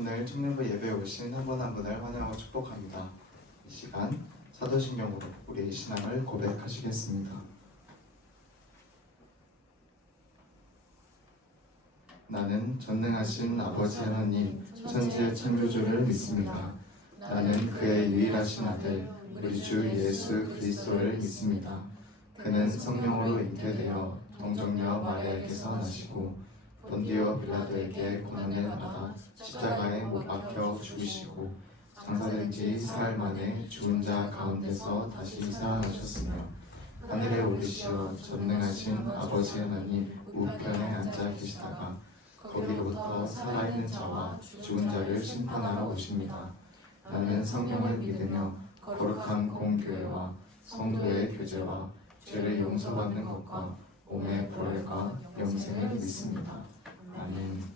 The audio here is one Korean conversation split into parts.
오늘 청년부 예배에 오신 한 분 한 분을 환영하고 축복합니다. 이 시간 사도신경으로 우리의 신앙을 고백하시겠습니다. 나는 전능하신 아버지 하나님 천지의 창조주를 믿습니다. 나는 그의 유일하신 아들 우리 주 예수 그리스도를 믿습니다. 그는 성령으로 잉태되어 동정녀 마리아에게서 나시고 본디오 빌라도에게 고난을 받아 십자가에 못 박혀 죽으시고 장사된 지 사흘 만에 죽은 자 가운데서 다시 살아나셨으며 하늘에 오르시어 전능하신 아버지 하나님 우편에 앉아 계시다가 거기로부터 살아있는 자와 죽은 자를 심판하러 오십니다. 나는 성령을 믿으며 거룩한 공교회와 성도의 교제와 죄를 용서받는 것과 몸의 부활과 영생을 믿습니다. 아멘.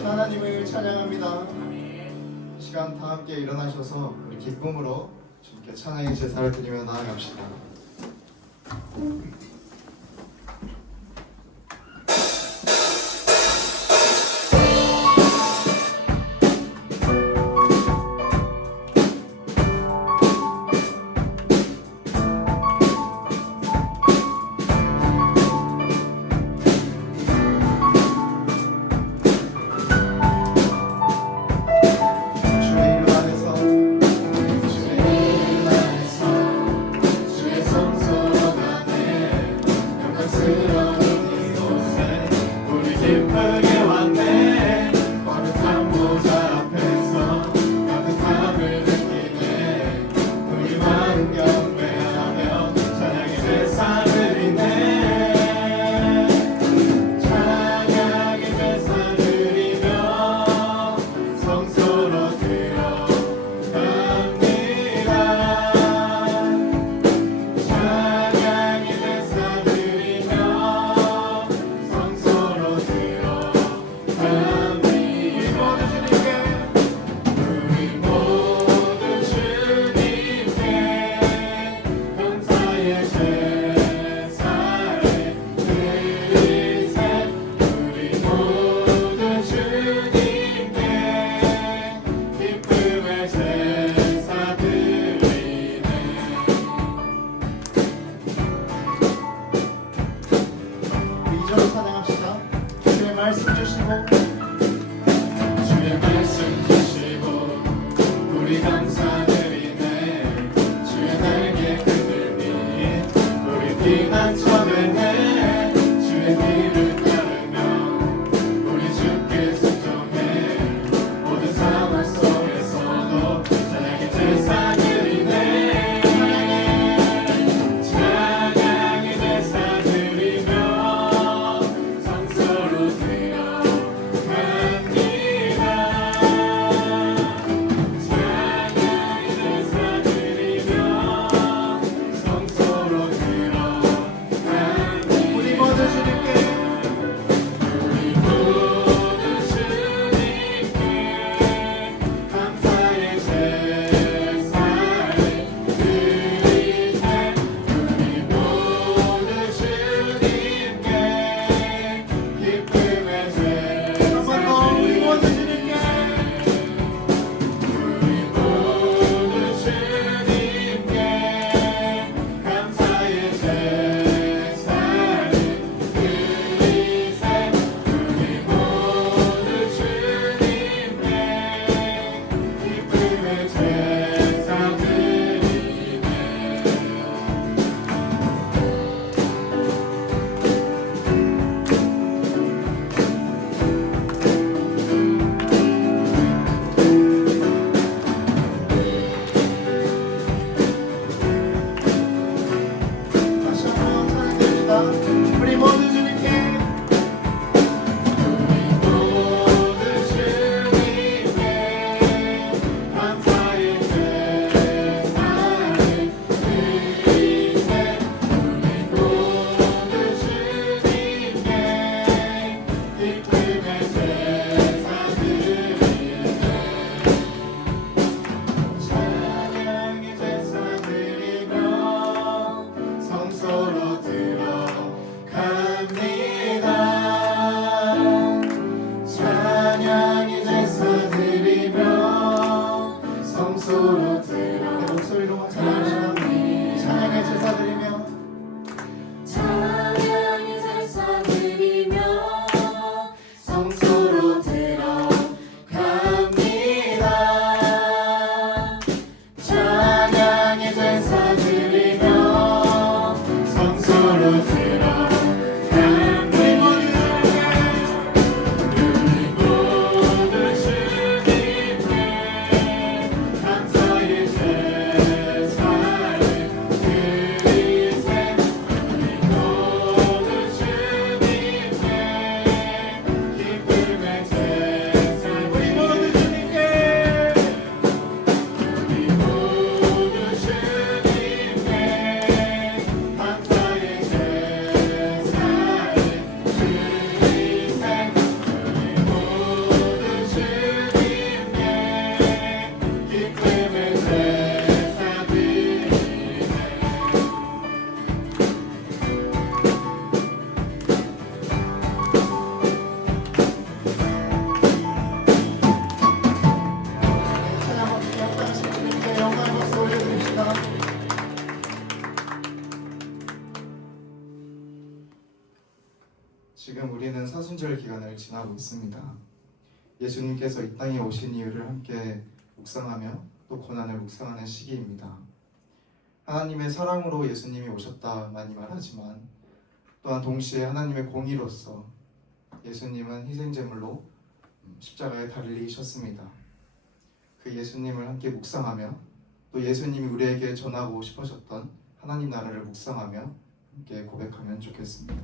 살아계신 하나님을 찬양합니다. 이 시간 다 함께 일어나셔서 우리 기쁨으로 주님께 찬양의 제사를 드리며 나아갑시다. 잘 지나고 있습니다. 예수님께서 이 땅에 오신 이유를 함께 묵상하며 또 고난을 묵상하는 시기입니다. 하나님의 사랑으로 예수님이 오셨다 많이 말하지만 또한 동시에 하나님의 공의로서 예수님은 희생제물로 십자가에 달리셨습니다. 그 예수님을 함께 묵상하며 또 예수님이 우리에게 전하고 싶으셨던 하나님 나라를 묵상하며 함께 고백하면 좋겠습니다.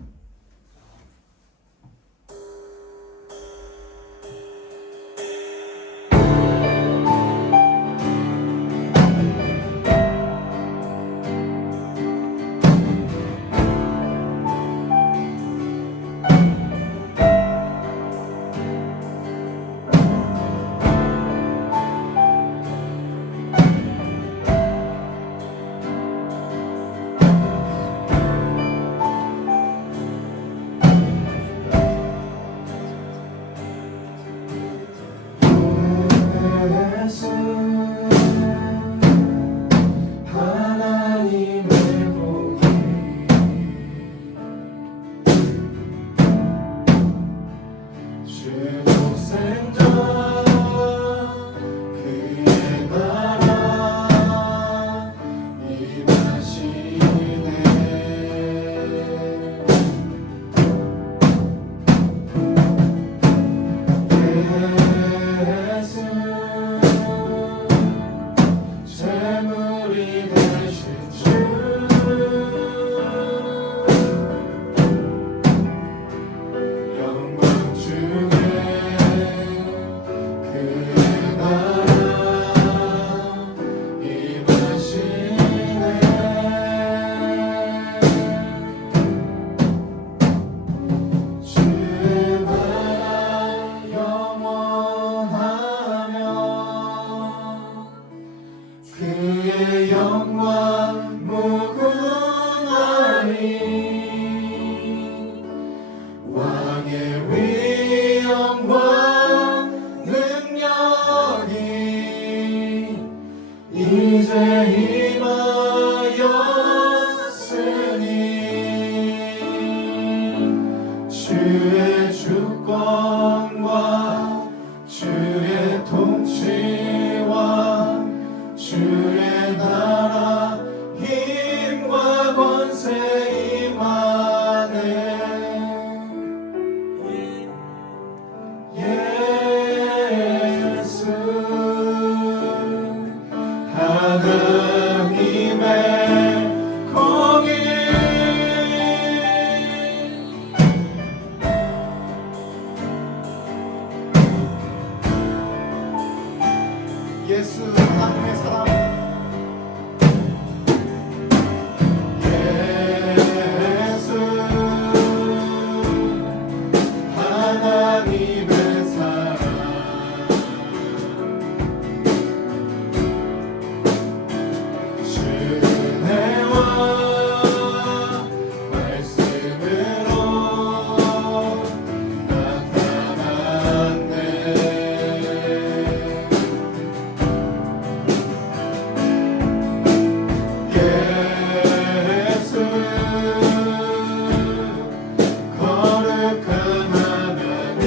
주의 주권과 주의 통치와 주의 나라 힘과 권세 임하네. 예수 하나님의 공의 예수 하나님의 사랑 예수 하나님의 사랑 은혜와 말씀으로 나타났네. 예수 거룩한 하나님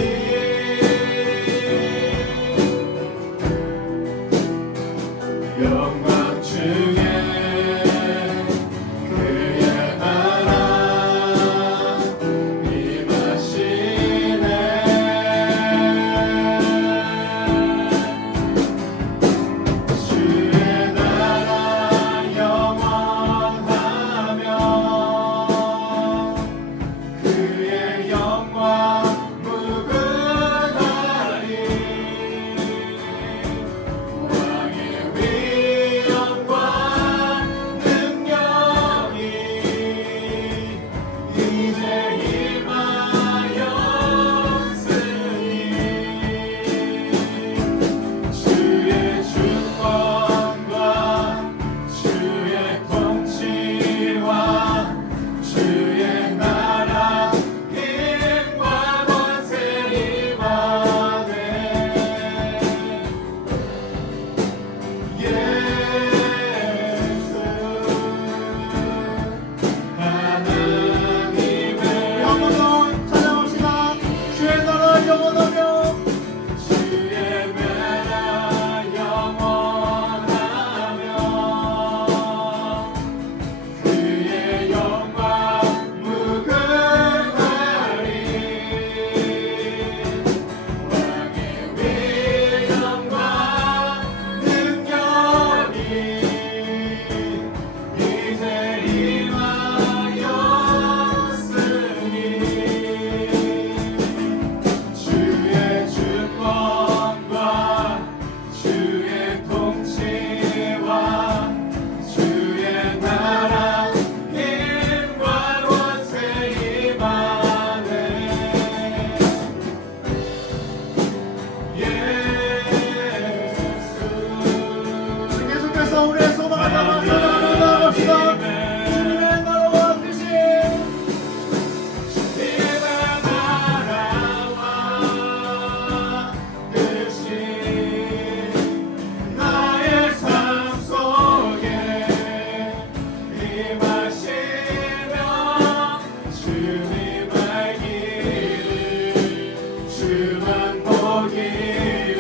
영원하며 주의 나라 영원하며 그의 영광 무궁하리 왕의 위엄과 능력이 이제 임하였으니 주의 주권과 주의 통치와 주의 나라 힘과 권세 임하네 예수 계속해서 우리의 소망을 담아 나갑시다. 주님의 나라와 뜻이 주님의 나라와 뜻이 나의 삶 속에 임하시며 주님 알기를 주만 보기를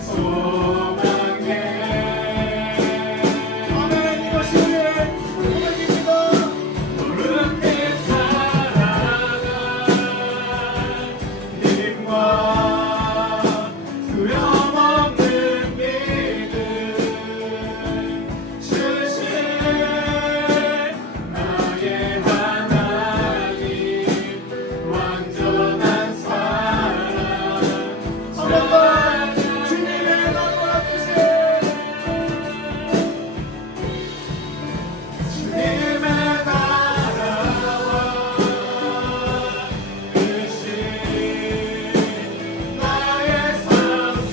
소망해 아멘. 이것이 우리의 고백입니다. 무릎에 살아갈 힘과 두려움 없는 믿음 주신 나의 하나님 완전한 사랑 한번더 주님의 나라와 뜻이 주님의 나라와 뜻이 나의 삶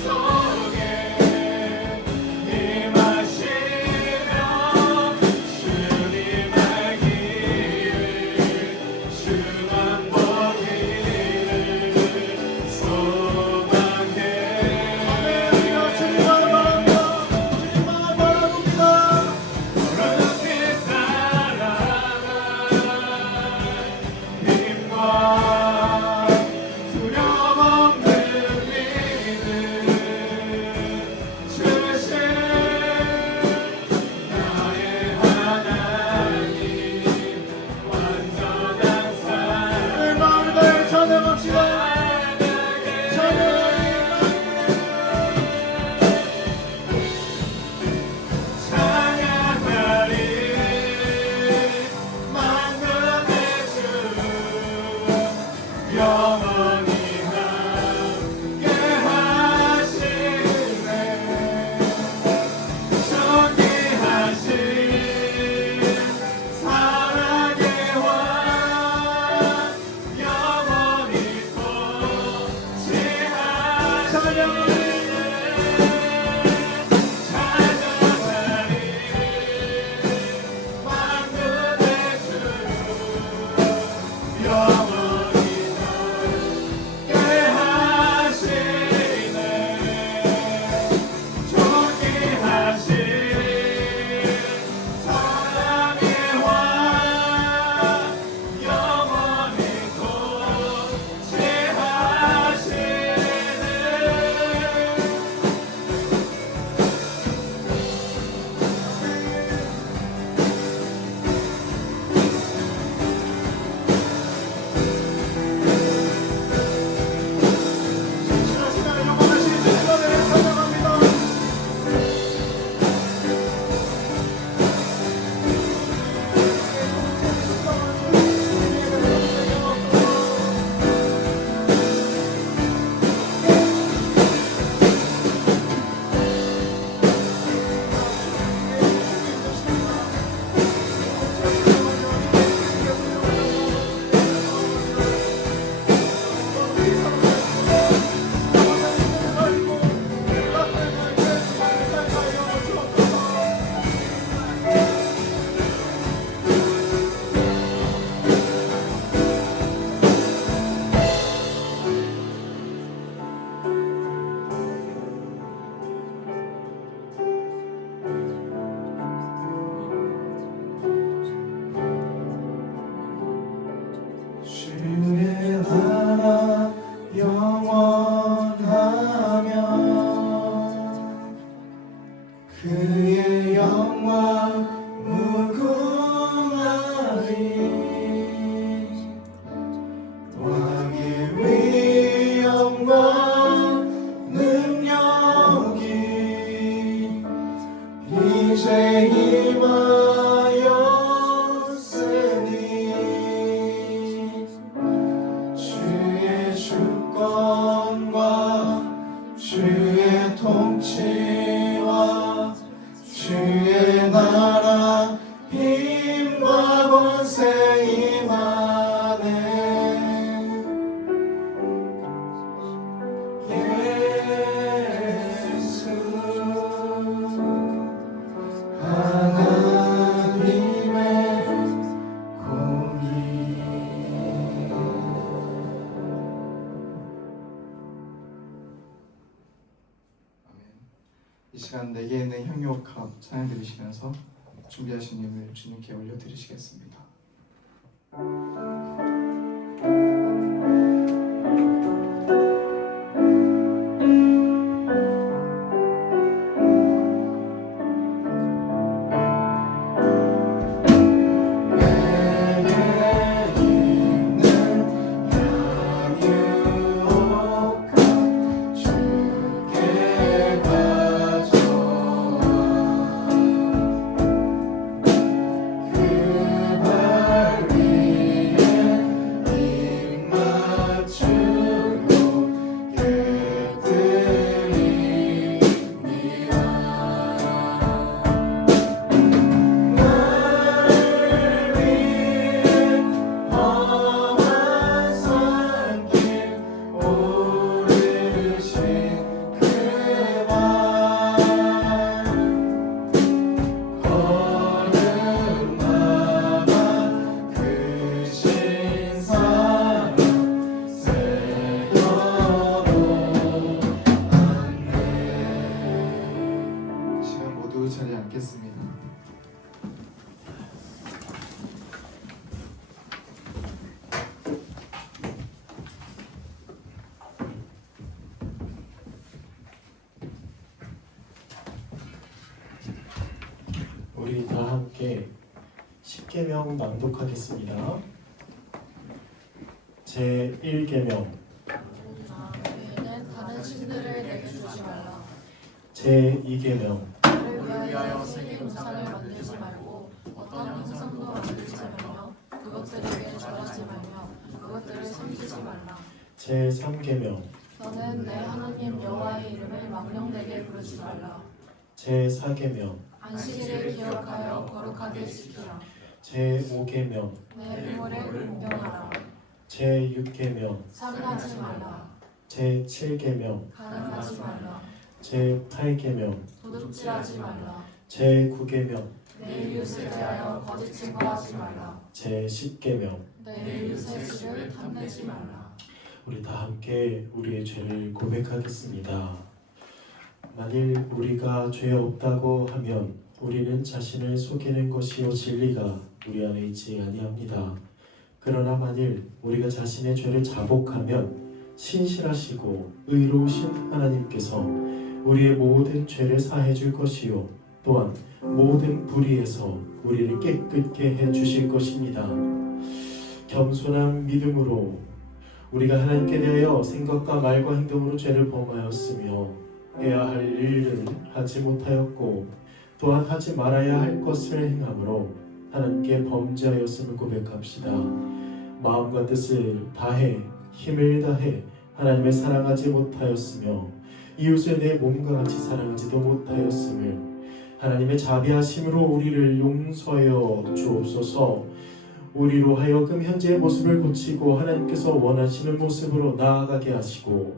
속에 임하시며 주님 알기를 주만 보기를 소망해 우리가 주님만 바랍니다. 주님만 바라봅니다. 무릎이 살아갈 힘과 두려움 없는 믿음 주신 나의 하나님 완전한 사랑 내 마음을 다해 찬양합시다. 찬양하리 만군의 주 영원히 함께 하시네 존귀하신 사랑의 왕 영원히 통치하시네 통치와 주의 나라 힘과 권세 임하네. 예수 하나님의 공의. 이 시간 내게 있는 향유옥합 찬양 드리시면서 준비하신 예물 주님께 올려드리시겠습니다. 자리에 앉겠습니다. 우리 다 함께 십계명 낭독하겠습니다. 제1계명 외에는 다른 신들을 내게 주지 말라. 제2계명 나를 위하여 세계 우상을 만들지 말고 어떤 형상도 만들지 말며 그것들에게 절하지 말며 그것들을 섬기지 말라. 제3계명 너는 내 하나님 여호와의 이름을 망령되게 부르지 말라. 제4계명 안식일을 기억하여 거룩하게 지키라. 제5계명 내 부모를 공경하라. 제6계명 살인하지 말라. 제7계명 가늠하지 말라. 제8계명 도둑질하지 말라. 제9계명 내 이웃에 대하여 거짓 증거하지 말라. 제10계명 내 이웃의 집을 탐내지 말라. 우리 다 함께 우리의 죄를 고백하겠습니다. 만일 우리가 죄 없다고 하면 우리는 자신을 속이는 것이요 진리가 우리 안에 있지 아니합니다. 그러나 만일 우리가 자신의 죄를 자복하면 신실하시고 의로우신 하나님께서 우리의 모든 죄를 사해 줄 것이요 또한 모든 불의에서 우리를 깨끗게 해 주실 것입니다. 겸손한 믿음으로 우리가 하나님께 대하여 생각과 말과 행동으로 죄를 범하였으며 해야 할 일을 하지 못하였고 또한 하지 말아야 할 것을 행함으로 하나님께 범죄하였음을 고백합시다. 마음과 뜻을 다해 힘을 다해 하나님을 사랑하지 못하였으며 이웃을 내 몸과 같이 사랑하지도 못하였음을 하나님의 자비하심으로 우리를 용서하여 주옵소서. 우리로 하여금 현재의 모습을 고치고 하나님께서 원하시는 모습으로 나아가게 하시고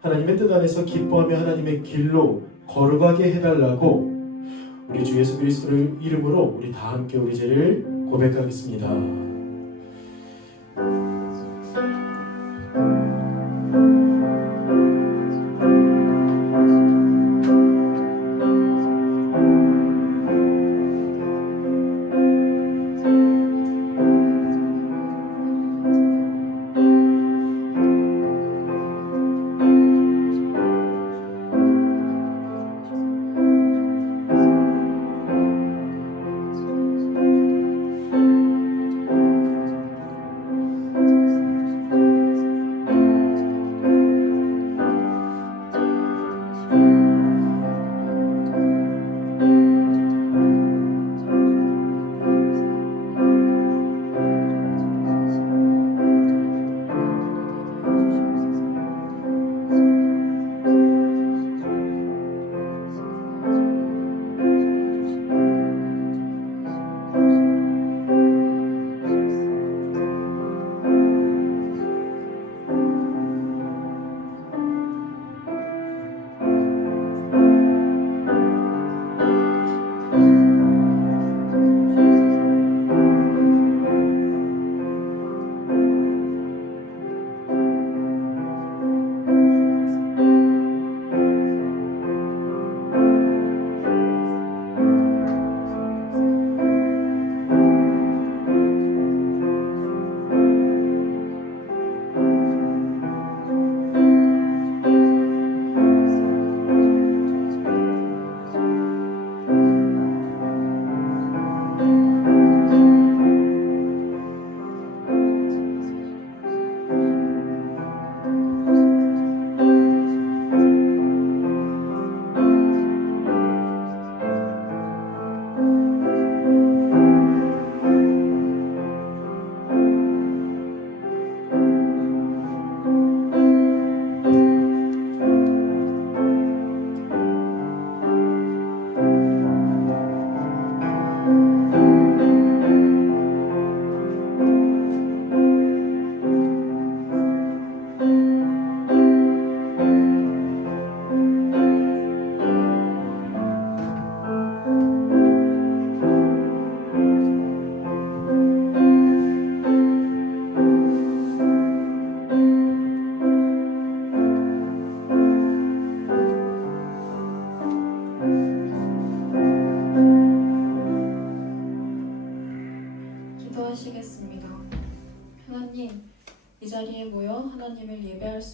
하나님의 뜻 안에서 기뻐하며 하나님의 길로 걸어가게 해달라고 우리 주 예수 그리스도의 이름으로 우리 다 함께 우리 죄를 고백하겠습니다.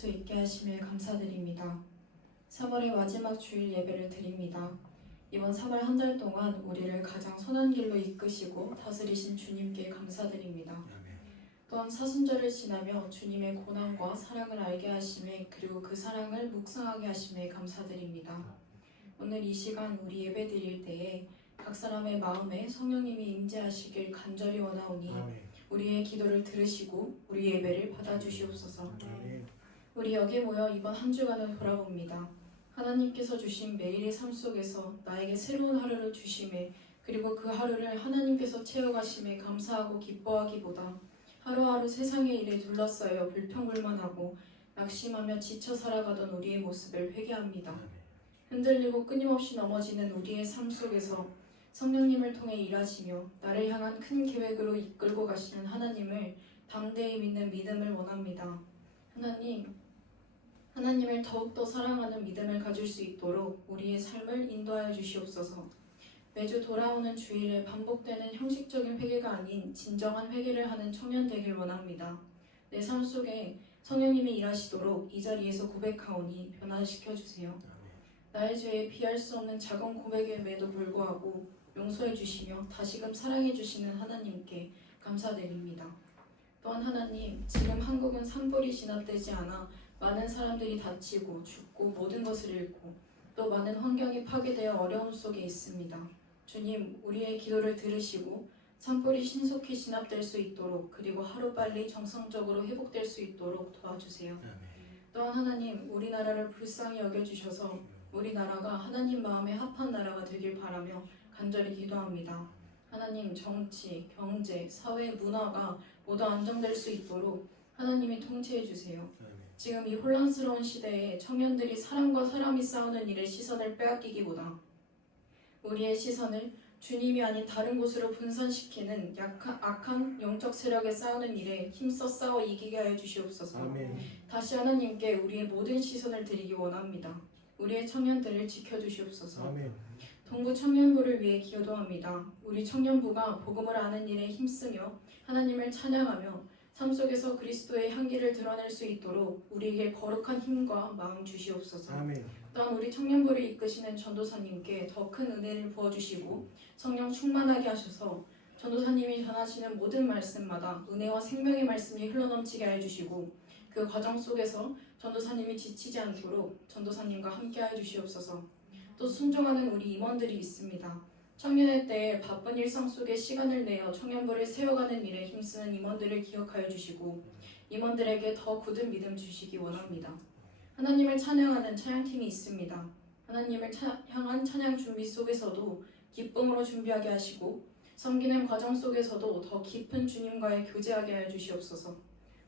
수 있게 하심에 감사드립니다. 3월의 마지막 주일 예배를 드립니다. 이번 3월 한 달 동안 우리를 가장 선한 길로 이끄시고 다스리신 주님께 감사드립니다. 또한 사순절을 지나며 주님의 고난과 사랑을 알게 하심에 그리고 그 사랑을 묵상하게 하심에 감사드립니다. 오늘 이 시간 우리 예배 드릴 때에 각 사람의 마음에 성령님이 임재하시길 간절히 원하오니 우리의 기도를 들으시고 우리 예배를 받아주시옵소서. 우리 여기 모여 이번 한 주간을 돌아봅니다. 하나님께서 주신 매일의 삶 속에서 나에게 새로운 하루를 주심에 그리고 그 하루를 하나님께서 채워가심에 감사하고 기뻐하기보다 하루하루 세상의 일에 둘러싸여 불평불만하고 낙심하며 지쳐 살아가던 우리의 모습을 회개합니다. 흔들리고 끊임없이 넘어지는 우리의 삶 속에서 성령님을 통해 일하시며 나를 향한 큰 계획으로 이끌고 가시는 하나님을 담대히 믿는 믿음을 원합니다. 하나님을 더욱더 사랑하는 믿음을 가질 수 있도록 우리의 삶을 인도하여 주시옵소서. 매주 돌아오는 주일에 반복되는 형식적인 회개가 아닌 진정한 회개를 하는 청년 되길 원합니다. 내 삶 속에 성령님이 일하시도록 이 자리에서 고백하오니 변화시켜 주세요. 나의 죄에 비할 수 없는 작은 고백임에도 불구하고 용서해 주시며 다시금 사랑해 주시는 하나님께 감사드립니다. 또한 하나님, 지금 한국은 산불이 진압되지 않아 많은 사람들이 다치고 죽고 모든 것을 잃고 또 많은 환경이 파괴되어 어려움 속에 있습니다. 주님, 우리의 기도를 들으시고 산불이 신속히 진압될 수 있도록 그리고 하루빨리 정상적으로 회복될 수 있도록 도와주세요. 또한 하나님, 우리나라를 불쌍히 여겨주셔서 우리나라가 하나님 마음에 합한 나라가 되길 바라며 간절히 기도합니다. 하나님, 정치, 경제, 사회, 문화가 모두 안정될 수 있도록 하나님이 통치해 주세요. 지금 이 혼란스러운 시대에 청년들이 사람과 사람이 싸우는 일에 시선을 빼앗기기보다 우리의 시선을 주님이 아닌 다른 곳으로 분산시키는 악한 영적 세력에 싸우는 일에 힘써 싸워 이기게 하여 주시옵소서. 다시 하나님께 우리의 모든 시선을 드리기 원합니다. 우리의 청년들을 지켜주시옵소서. 동부 청년부를 위해 기도합니다. 우리 청년부가 복음을 아는 일에 힘쓰며 하나님을 찬양하며 삶 속에서 그리스도의 향기를 드러낼 수 있도록 우리에게 거룩한 힘과 마음 주시옵소서. 또한 우리 청년부를 이끄시는 전도사님께 더 큰 은혜를 부어주시고 성령 충만하게 하셔서 전도사님이 전하시는 모든 말씀마다 은혜와 생명의 말씀이 흘러넘치게 해주시고 그 과정 속에서 전도사님이 지치지 않도록 전도사님과 함께하여 주시옵소서. 또 순종하는 우리 임원들이 있습니다. 청년의 때에 바쁜 일상 속에 시간을 내어 청년부를 세워가는 일에 힘쓰는 임원들을 기억하여 주시고 임원들에게 더 굳은 믿음 주시기 원합니다. 하나님을 찬양하는 찬양팀이 있습니다. 하나님을 향한 찬양 준비 속에서도 기쁨으로 준비하게 하시고 섬기는 과정 속에서도 더 깊은 주님과의 교제하게 하여 주시옵소서.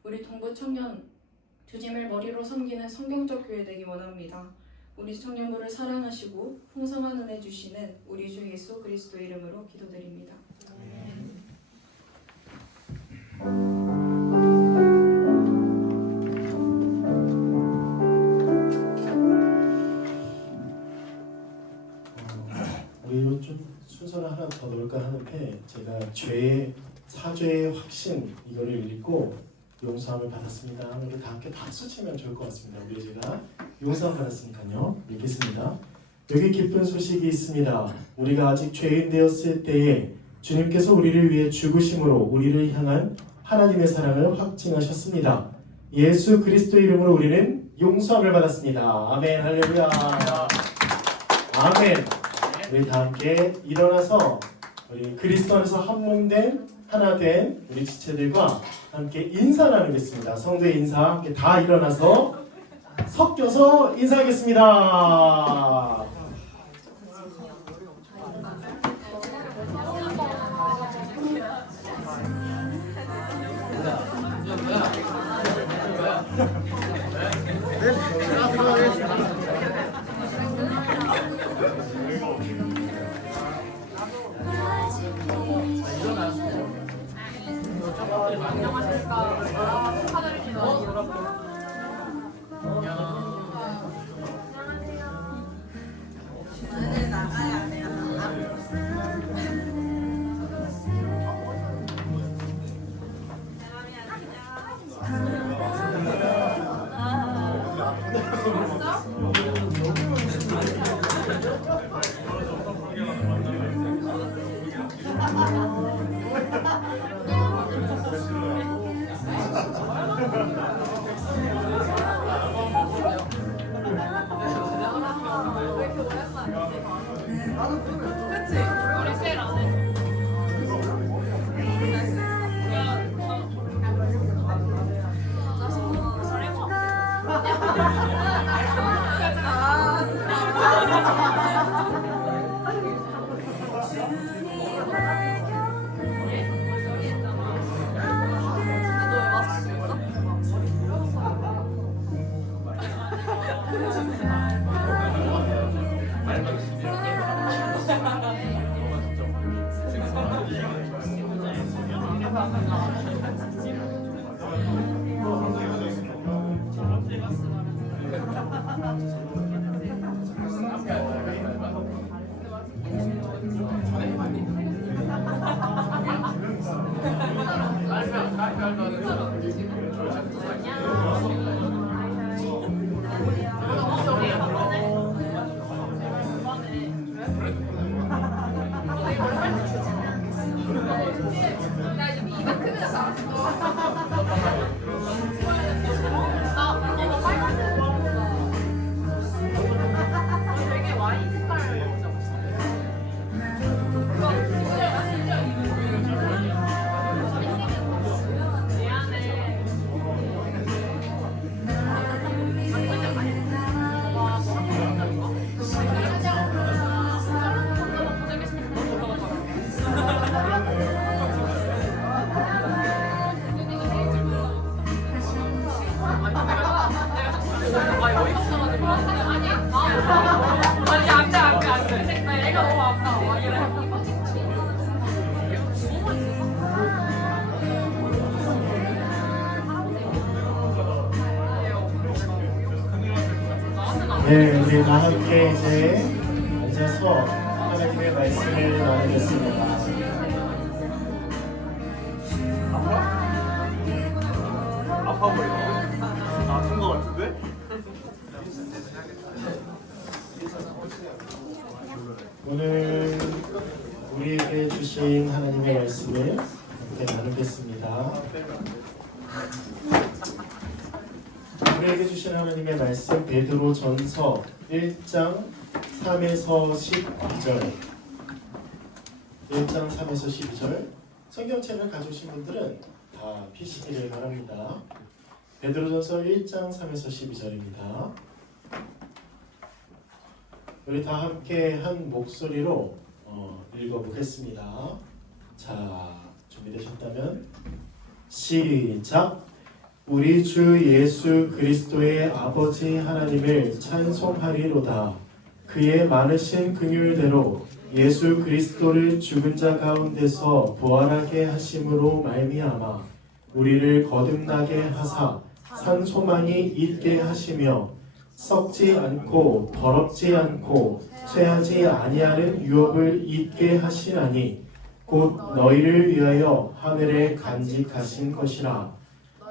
우리 동부 청년 주님을 머리로 섬기는 성경적 교회 되기 원합니다. 우리 청년부를 사랑하시고 풍성한 은혜 주시는 우리 주 예수 그리스도 이름으로 기도드립니다. 우리로 좀 순서를 하나 더 넣을까 하는데 제가 사죄의 확신 이거를 읽고 용서함을 받았습니다. 우리 다 함께 박수 치면 좋을 것 같습니다. 우리 제가 용서함 받았으니까요. 읽겠습니다. 여기 기쁜 소식이 있습니다. 우리가 아직 죄인 되었을 때에 주님께서 우리를 위해 죽으심으로 우리를 향한 하나님의 사랑을 확증하셨습니다. 예수 그리스도 이름으로 우리는 용서함을 받았습니다. 아멘. 할렐루야. 아멘. 우리 다 함께 일어나서 우리 그리스도 안에서 한 몸 된 하나 된 우리 지체들과 함께 인사 나누겠습니다. 성도의 인사 함께 다 일어나서 섞여서 인사하겠습니다. 네, 우리 다 함께 이제 앉아서 하나님의 말씀을 나누겠습니다. 아파 보여. 아픈 거 같은데? 오늘 우리에게 주신 하나님의 말씀을 함께 나누겠습니다. 우리에게 주신 하나님의 말씀 베드로전서 1장 3에서 12절 1장 3에서 12절 성경책을 가져오신 분들은 다 피시기를 바랍니다. 베드로전서 1장 3에서 12절입니다. 우리 다 함께 한 목소리로 읽어보겠습니다. 자, 준비되셨다면 시작! 우리 주 예수 그리스도의 아버지 하나님을 찬송하리로다. 그의 많으신 긍휼대로 예수 그리스도를 죽은 자 가운데서 부활하게 하심으로 말미암아 우리를 거듭나게 하사 산 소망이 있게 하시며 썩지 않고 더럽지 않고 쇠하지 아니하는 유업을 잊게 하시나니 곧 너희를 위하여 하늘에 간직하신 것이라.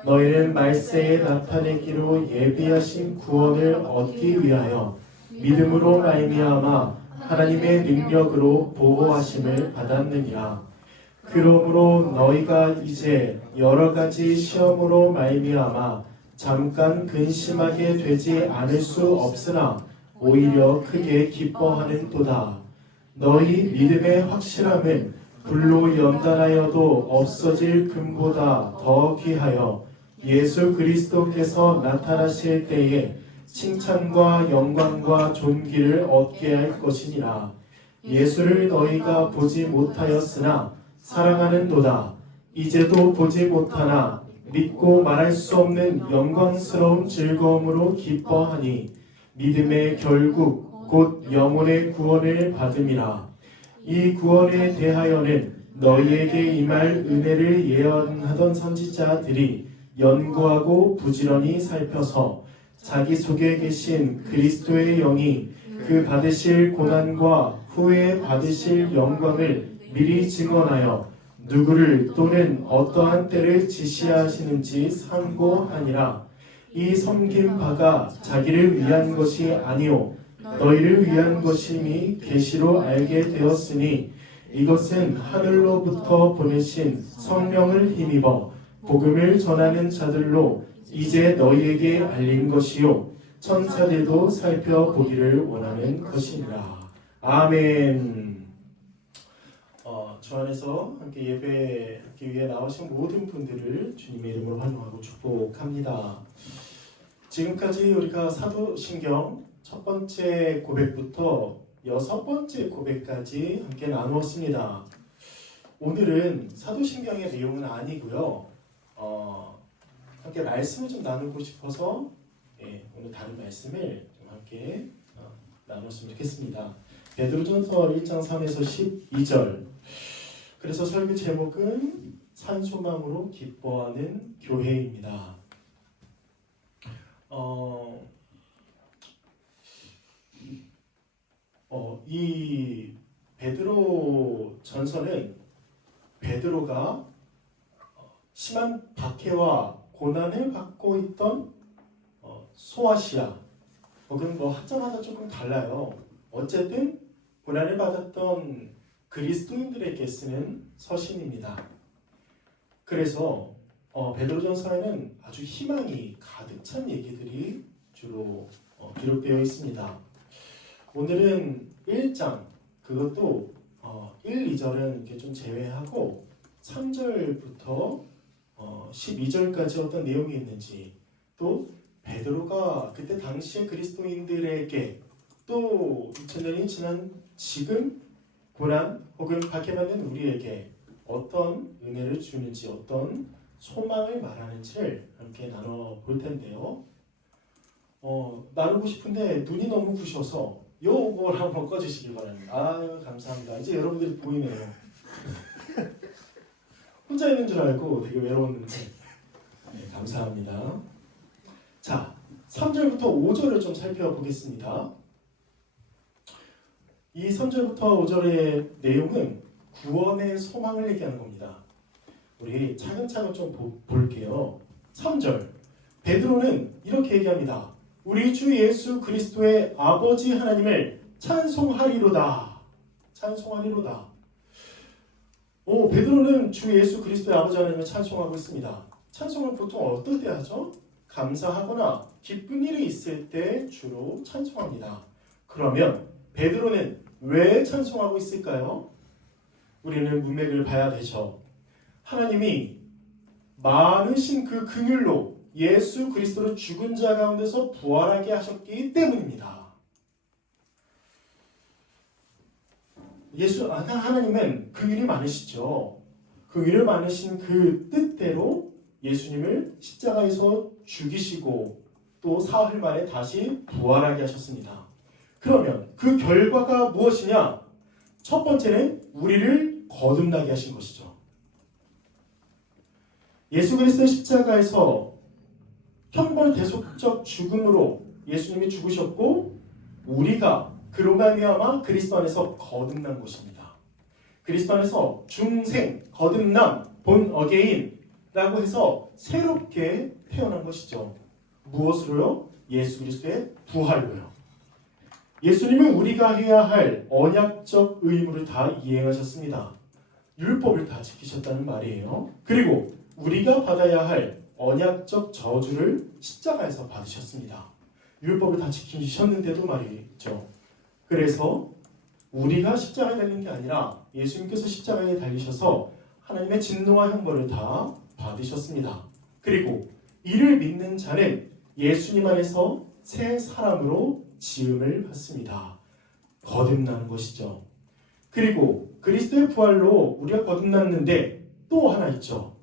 너희는 말세에 나타내기로 예비하신 구원을 얻기 위하여 믿음으로 말미암아 하나님의 능력으로 보호하심을 받았느니라. 그러므로 너희가 이제 여러 가지 시험으로 말미암아 잠깐 근심하게 되지 않을 수 없으나 오히려 크게 기뻐하는도다. 너희 믿음의 확실함은 불로 연단하여도 없어질 금보다 더 귀하여 예수 그리스도께서 나타나실 때에 칭찬과 영광과 존귀를 얻게 할 것이니라. 예수를 너희가 보지 못하였으나 사랑하는도다. 이제도 보지 못하나 믿고 말할 수 없는 영광스러운 즐거움으로 기뻐하니 믿음의 결국 곧 영혼의 구원을 받음이라. 이 구원에 대하여는 너희에게 임할 은혜를 예언하던 선지자들이 연구하고 부지런히 살펴서 자기 속에 계신 그리스도의 영이 그 받으실 고난과 후에 받으실 영광을 미리 증언하여 누구를 또는 어떠한 때를 지시하시는지 상고하니라. 이 섬긴 바가 자기를 위한 것이 아니요 너희를 위한 것임이 계시로 알게 되었으니 이것은 하늘로부터 보내신 성령을 힘입어 복음을 전하는 자들로 이제 너희에게 알린 것이요 천사들도 살펴보기를 원하는 것이니라. 아멘. 주 안에서 함께 예배하기 위해 나오신 모든 분들을 주님의 이름으로 환영하고 축복합니다. 지금까지 우리가 사도신경 첫 번째 고백부터 여섯 번째 고백까지 함께 나누었습니다. 오늘은 사도신경의 내용은 아니고요. 함께 말씀을 좀 나누고 싶어서 오늘 다른 말씀을 좀 함께 나눴으면 좋겠습니다. 베드로전서 1장 3에서 12절. 그래서 설교 제목은 산소망으로 기뻐하는 교회입니다. 이 베드로 전서는 베드로가 심한 박해와 고난을 받고 있던 소아시아 혹은 학자마다 조금 달라요. 어쨌든 고난을 받았던 그리스도인들에게 쓰는 서신입니다. 그래서 베드로전서에는 아주 희망이 가득 찬 얘기들이 주로 기록되어 있습니다. 오늘은 1장 그것도 1, 2절은 이렇게 좀 제외하고 3절부터 12절까지 어떤 내용이 있는지 또 베드로가 그때 당시의 그리스도인들에게 또 2000년이 지난 지금 고난 혹은 박해받는 우리에게 어떤 은혜를 주는지 어떤 소망을 말하는지를 함께 나눠볼 텐데요. 나누고 싶은데 눈이 너무 부셔서 요걸 한번 꺼주시기 바랍니다. 아유 감사합니다. 이제 여러분들이 보이네요. 혼자 있는 줄 알고 되게 외로웠는데 감사합니다. 자, 3절부터 5절을 좀 살펴보겠습니다. 이 3절부터 5절의 내용은 구원의 소망을 얘기하는 겁니다. 우리 차근차근 좀 볼게요. 3절 베드로는 이렇게 얘기합니다. 우리 주 예수 그리스도의 아버지 하나님을 찬송하리로다. 찬송하리로다. 베드로는 주 예수 그리스도의 아버지 하나님을 찬송하고 있습니다. 찬송을 보통 어떨 때 하죠? 감사하거나 기쁜 일이 있을 때 주로 찬송합니다. 그러면 베드로는 왜 찬송하고 있을까요? 우리는 문맥을 봐야 되죠. 하나님이 많으신 그 긍휼로 예수 그리스도를 죽은 자 가운데서 부활하게 하셨기 때문입니다. 하나님은 긍휼이 많으시죠. 긍휼이 많으신 그 뜻대로 예수님을 십자가에서 죽이시고 또 사흘 만에 다시 부활하게 하셨습니다. 그러면 그 결과가 무엇이냐? 첫 번째는 우리를 거듭나게 하신 것이죠. 예수 그리스도의 십자가에서 형벌대속적 죽음으로 예수님이 죽으셨고 우리가 그로 말미암아 그리스도 안에서 거듭난 것입니다. 그리스도 안에서 중생, 거듭남, 본 어게인라고 해서 새롭게 태어난 것이죠. 무엇으로요? 예수 그리스도의 부활로요. 예수님은 우리가 해야 할 언약적 의무를 다 이행하셨습니다. 율법을 다 지키셨다는 말이에요. 그리고 우리가 받아야 할 언약적 저주를 십자가에서 받으셨습니다. 율법을 다 지키셨는데도 말이죠. 그래서 우리가 십자가에 달린 게 아니라 예수님께서 십자가에 달리셔서 하나님의 진노와 형벌을 다 받으셨습니다. 그리고 이를 믿는 자는 예수님 안에서 새 사람으로 지음을 받습니다. 거듭나는 것이죠. 그리고 그리스도의 부활로 우리가 거듭났는데 또 하나 있죠.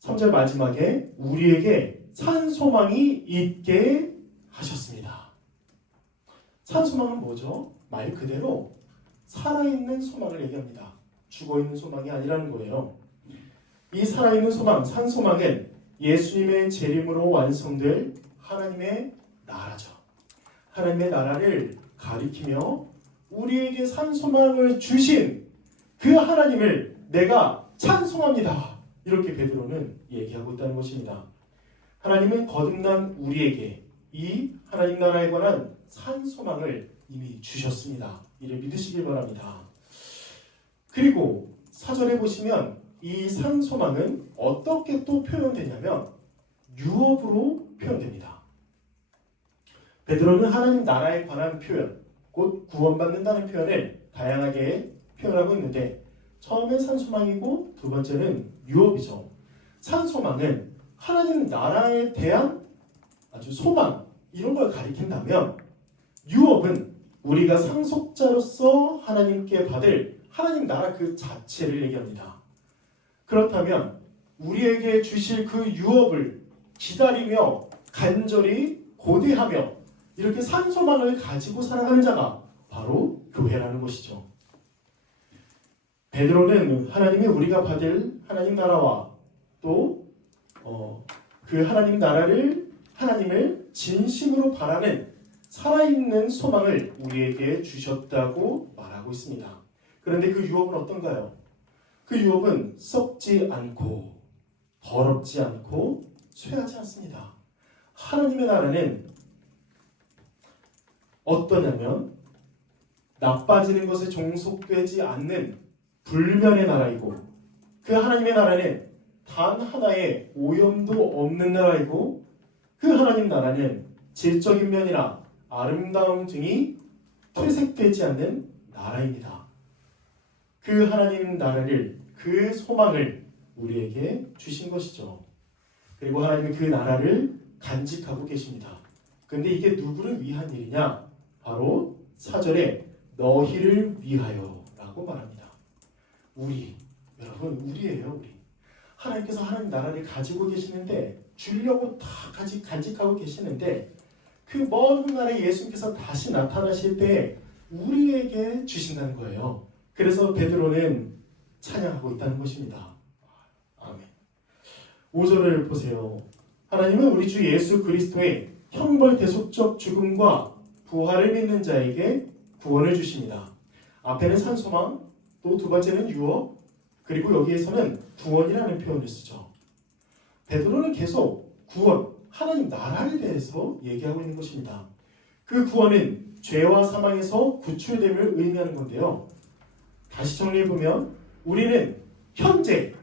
3절 마지막에 우리에게 산 소망이 있게 하셨습니다. 산 소망은 뭐죠? 말 그대로 살아있는 소망을 얘기합니다. 죽어있는 소망이 아니라는 거예요. 이 살아있는 소망, 산 소망은 예수님의 재림으로 완성될 하나님의 나라죠. 하나님의 나라를 가리키며 우리에게 산 소망을 주신 그 하나님을 내가 찬송합니다. 이렇게 베드로는 얘기하고 있다는 것입니다. 하나님은 거듭난 우리에게 이 하나님 나라에 관한 산 소망을 이미 주셨습니다. 이를 믿으시길 바랍니다. 그리고 4절에 보시면 이 산 소망은 어떻게 또 표현되냐면 유업으로 표현됩니다. 베드로는 하나님 나라에 관한 표현, 곧 구원받는다는 표현을 다양하게 표현하고 있는데 처음엔 산 소망이고 두 번째는 유업이죠. 산 소망은 하나님 나라에 대한 아주 소망 이런 걸 가리킨다면 유업은 우리가 상속자로서 하나님께 받을 하나님 나라 그 자체를 얘기합니다. 그렇다면 우리에게 주실 그 유업을 기다리며 간절히 고대하며 이렇게 산 소망을 가지고 살아가는 자가 바로 교회라는 것이죠. 베드로는 하나님이 우리가 받을 하나님 나라와 또 그 하나님 나라를 하나님을 진심으로 바라는 살아있는 소망을 우리에게 주셨다고 말하고 있습니다. 그런데 그 유업은 어떤가요? 그 유업은 썩지 않고 더럽지 않고 쇠하지 않습니다. 하나님의 나라는 어떠냐면 나빠지는 것에 종속되지 않는 불변의 나라이고 그 하나님의 나라는 단 하나의 오염도 없는 나라이고 그 하나님 나라는 질적인 면이나 아름다움 등이 퇴색되지 않는 나라입니다. 그 하나님 나라를 그 소망을 우리에게 주신 것이죠. 그리고 하나님은 그 나라를 간직하고 계십니다. 근데 이게 누구를 위한 일이냐? 바로 4절에 너희를 위하여 라고 말합니다. 우리, 여러분 우리예요. 우리. 하나님께서 하나님 나라를 가지고 계시는데 주려고 다 간직하고 계시는데 그 먼 훗날에 예수님께서 다시 나타나실 때 우리에게 주신다는 거예요. 그래서 베드로는 찬양하고 있다는 것입니다. 아멘. 5절을 보세요. 하나님은 우리 주 예수 그리스도의 형벌 대속적 죽음과 부활을 믿는 자에게 구원을 주십니다. 앞에는 산소망, 또 두 번째는 유업, 그리고 여기에서는 구원이라는 표현을 쓰죠. 베드로는 계속 구원, 하나님 나라에 대해서 얘기하고 있는 것입니다. 그 구원은 죄와 사망에서 구출됨을 의미하는 건데요. 다시 정리해보면 우리는 현재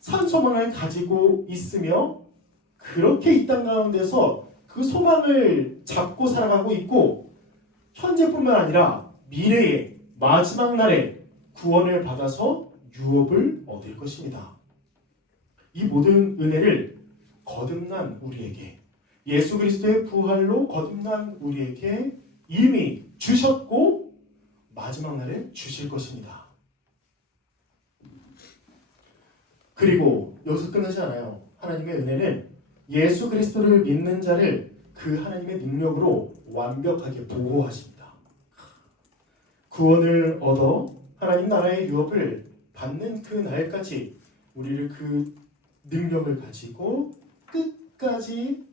산소망을 가지고 있으며 그렇게 이 땅 가운데서 그 소망을 잡고 살아가고 있고 현재뿐만 아니라 미래의 마지막 날에 구원을 받아서 유업을 얻을 것입니다. 이 모든 은혜를 거듭난 우리에게 예수 그리스도의 부활로 거듭난 우리에게 이미 주셨고 마지막 날에 주실 것입니다. 그리고 여기서 끝나지 않아요. 하나님의 은혜는 예수 그리스도를 믿는 자를 그 하나님의 능력으로 완벽하게 보호하십니다. 구원을 얻어 하나님 나라의 유업을 받는 그 날까지 우리를 그 능력을 가지고 끝까지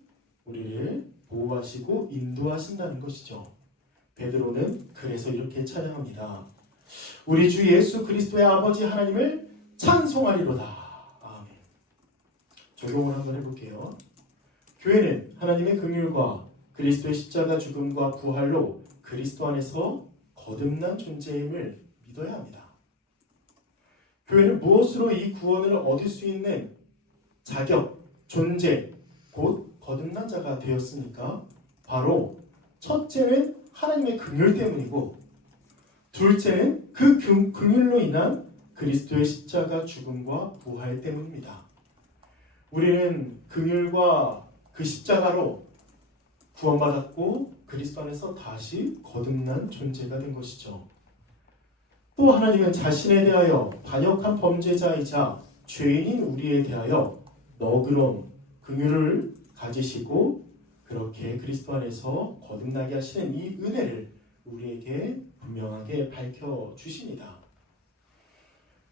우리를 보호하시고 인도하신다는 것이죠. 베드로는 그래서 이렇게 찬양합니다. 우리 주 예수 그리스도의 아버지 하나님을 찬송하리로다. 아멘. 적용을 한번 해볼게요. 교회는 하나님의 긍휼과 그리스도의 십자가 죽음과 부활로 그리스도 안에서 거듭난 존재임을 믿어야 합니다. 교회는 무엇으로 이 구원을 얻을 수 있는 자격, 존재, 곧 거듭난 자가 되었습니까? 바로 첫째는 하나님의 긍휼 때문이고 둘째는 그 긍휼로 인한 그리스도의 십자가 죽음과 부활 때문입니다. 우리는 긍휼과 그 십자가로 구원받았고 그리스도 안에서 다시 거듭난 존재가 된 것이죠. 또 하나님은 자신에 대하여 반역한 범죄자이자 죄인인 우리에 대하여 너그러움, 긍휼을 가지시고 그렇게 그리스도 안에서 거듭나게 하시는 이 은혜를 우리에게 분명하게 밝혀주십니다.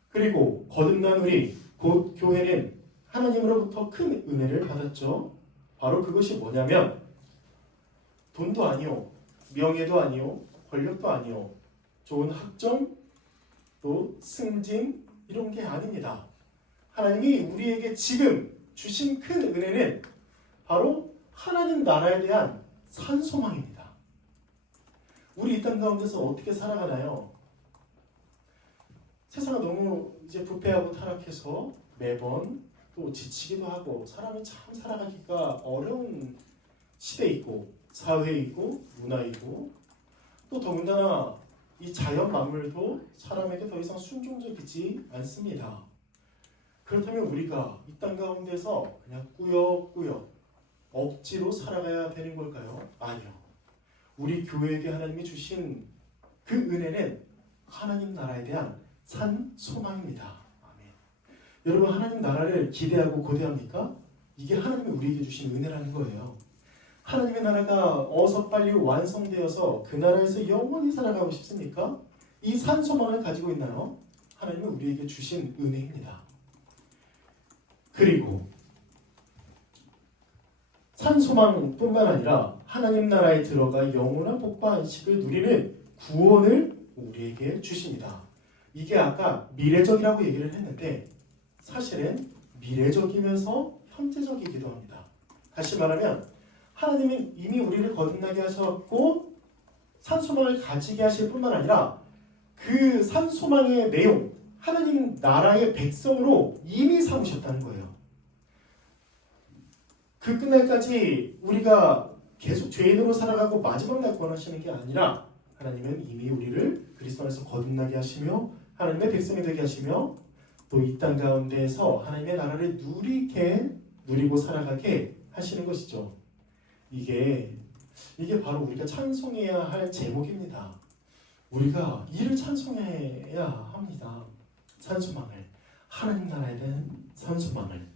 그리고 거듭난 우리, 곧 교회는 하나님으로부터 큰 은혜를 받았죠. 바로 그것이 뭐냐면 돈도 아니요, 명예도 아니요, 권력도 아니요, 좋은 학점, 또 승진 이런 게 아닙니다. 하나님이 우리에게 지금 주신 큰 은혜는 바로 하나님 나라에 대한 산소망입니다. 우리 이 땅 가운데서 어떻게 살아가나요? 세상은 너무 이제 부패하고 타락해서 매번 또 지치기도 하고 사람이 참 살아가기가 어려운 시대에 있고 사회에 있고 문화에 있고 또 더군다나 이 자연 만물도 사람에게 더 이상 순종적이지 않습니다. 그렇다면 우리가 이 땅 가운데서 그냥 꾸역꾸역 억지로 살아가야 되는 걸까요? 아니요. 우리 교회에게 하나님이 주신 그 은혜는 하나님 나라에 대한 산 소망입니다. 아멘. 여러분 하나님 나라를 기대하고 고대합니까? 이게 하나님이 우리에게 주신 은혜라는 거예요. 하나님의 나라가 어서 빨리 완성되어서 그 나라에서 영원히 살아가고 싶습니까? 이 산 소망을 가지고 있나요? 하나님은 우리에게 주신 은혜입니다. 그리고 산 소망뿐만 아니라 하나님 나라에 들어가 영원한 복과 안식을 누리는 구원을 우리에게 주십니다. 이게 아까 미래적이라고 얘기를 했는데 사실은 미래적이면서 현재적이기도 합니다. 다시 말하면 하나님은 이미 우리를 거듭나게 하셨고 산소망을 가지게 하실 뿐만 아니라 그 산소망의 내용, 하나님 나라의 백성으로 이미 삼으셨다는 거예요. 그 끝날까지 우리가 계속 죄인으로 살아가고 마지막 날 구원하시는 게 아니라 하나님은 이미 우리를 그리스도 안에서 거듭나게 하시며 하나님의 백성이 되게 하시며 또 이 땅 가운데에서 하나님의 나라를 누리고 살아가게 하시는 것이죠. 이게 바로 우리가 찬송해야 할 제목입니다. 우리가 이를 찬송해야 합니다. 산소망을, 하나님 나라에 대한 산소망을.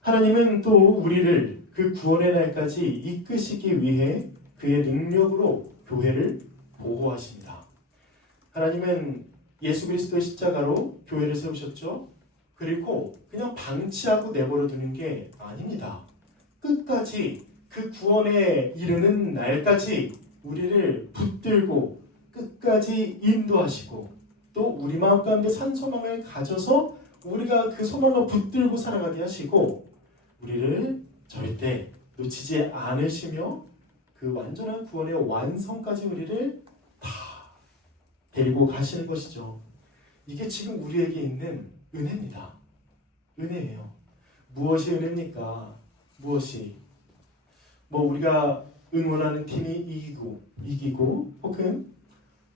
하나님은 또 우리를 그 구원의 날까지 이끄시기 위해 그의 능력으로 교회를 보호하십니다. 하나님은 예수 그리스도의 십자가로 교회를 세우셨죠. 그리고 그냥 방치하고 내버려 두는 게 아닙니다. 끝까지 그 구원에 이르는 날까지 우리를 붙들고 끝까지 인도하시고 또 우리 마음 가운데 산소망을 가져서 우리가 그 소망을 붙들고 살아가게 하시고 우리를 절대 놓치지 않으시며 그 완전한 구원의 완성까지 우리를 다 데리고 가시는 것이죠. 이게 지금 우리에게 있는 은혜입니다. 은혜예요. 무엇이 은혜입니까? 무엇이? 우리가 응원하는 팀이 이기고 혹은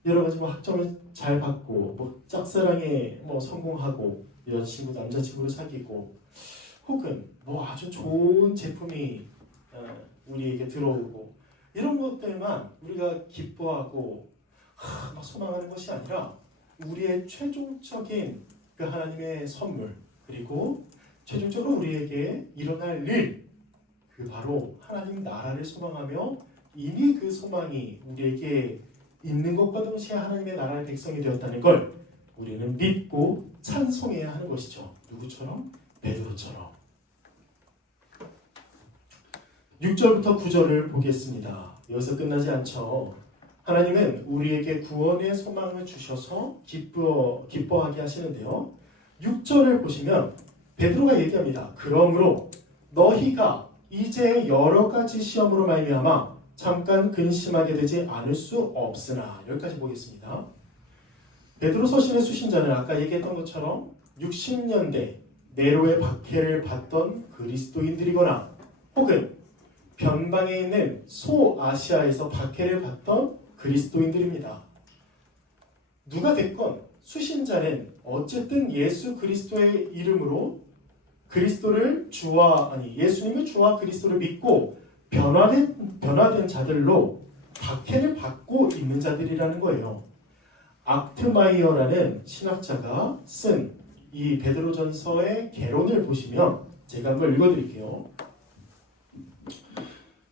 여러 가지 학점을 잘 받고 짝사랑에 성공하고 여자친구 남자친구를 사귀고 혹은 아주 좋은 제품이 우리에게 들어오고 이런 것들만 우리가 기뻐하고 막 소망하는 것이 아니라 우리의 최종적인 그 하나님의 선물 그리고 최종적으로 우리에게 일어날 일 그 바로 하나님 나라를 소망하며 이미 그 소망이 우리에게 있는 것과 동시에 하나님의 나라의 백성이 되었다는 걸 우리는 믿고 찬송해야 하는 것이죠. 누구처럼? 베드로처럼. 6절부터 9절을 보겠습니다. 여기서 끝나지 않죠. 하나님은 우리에게 구원의 소망을 주셔서 기뻐하게 하시는데요. 6절을 보시면 베드로가 얘기합니다. 그러므로 너희가 이제 여러 가지 시험으로 말미암아 잠깐 근심하게 되지 않을 수 없으나 여기까지 보겠습니다. 베드로 서신의 수신자는 아까 얘기했던 것처럼 60년대 네로의 박해를 받던 그리스도인들이거나 혹은 변방에 있는 소아시아에서 박해를 받던 그리스도인들입니다. 누가 됐건 수신자는 어쨌든 예수 그리스도의 이름으로 예수님을 주와 그리스도를 믿고 변화된 자들로 박해를 받고 있는 자들이라는 거예요. 악트마이어라는 신학자가 쓴 이 베드로전서의 개론을 보시면 제가 한번 읽어드릴게요.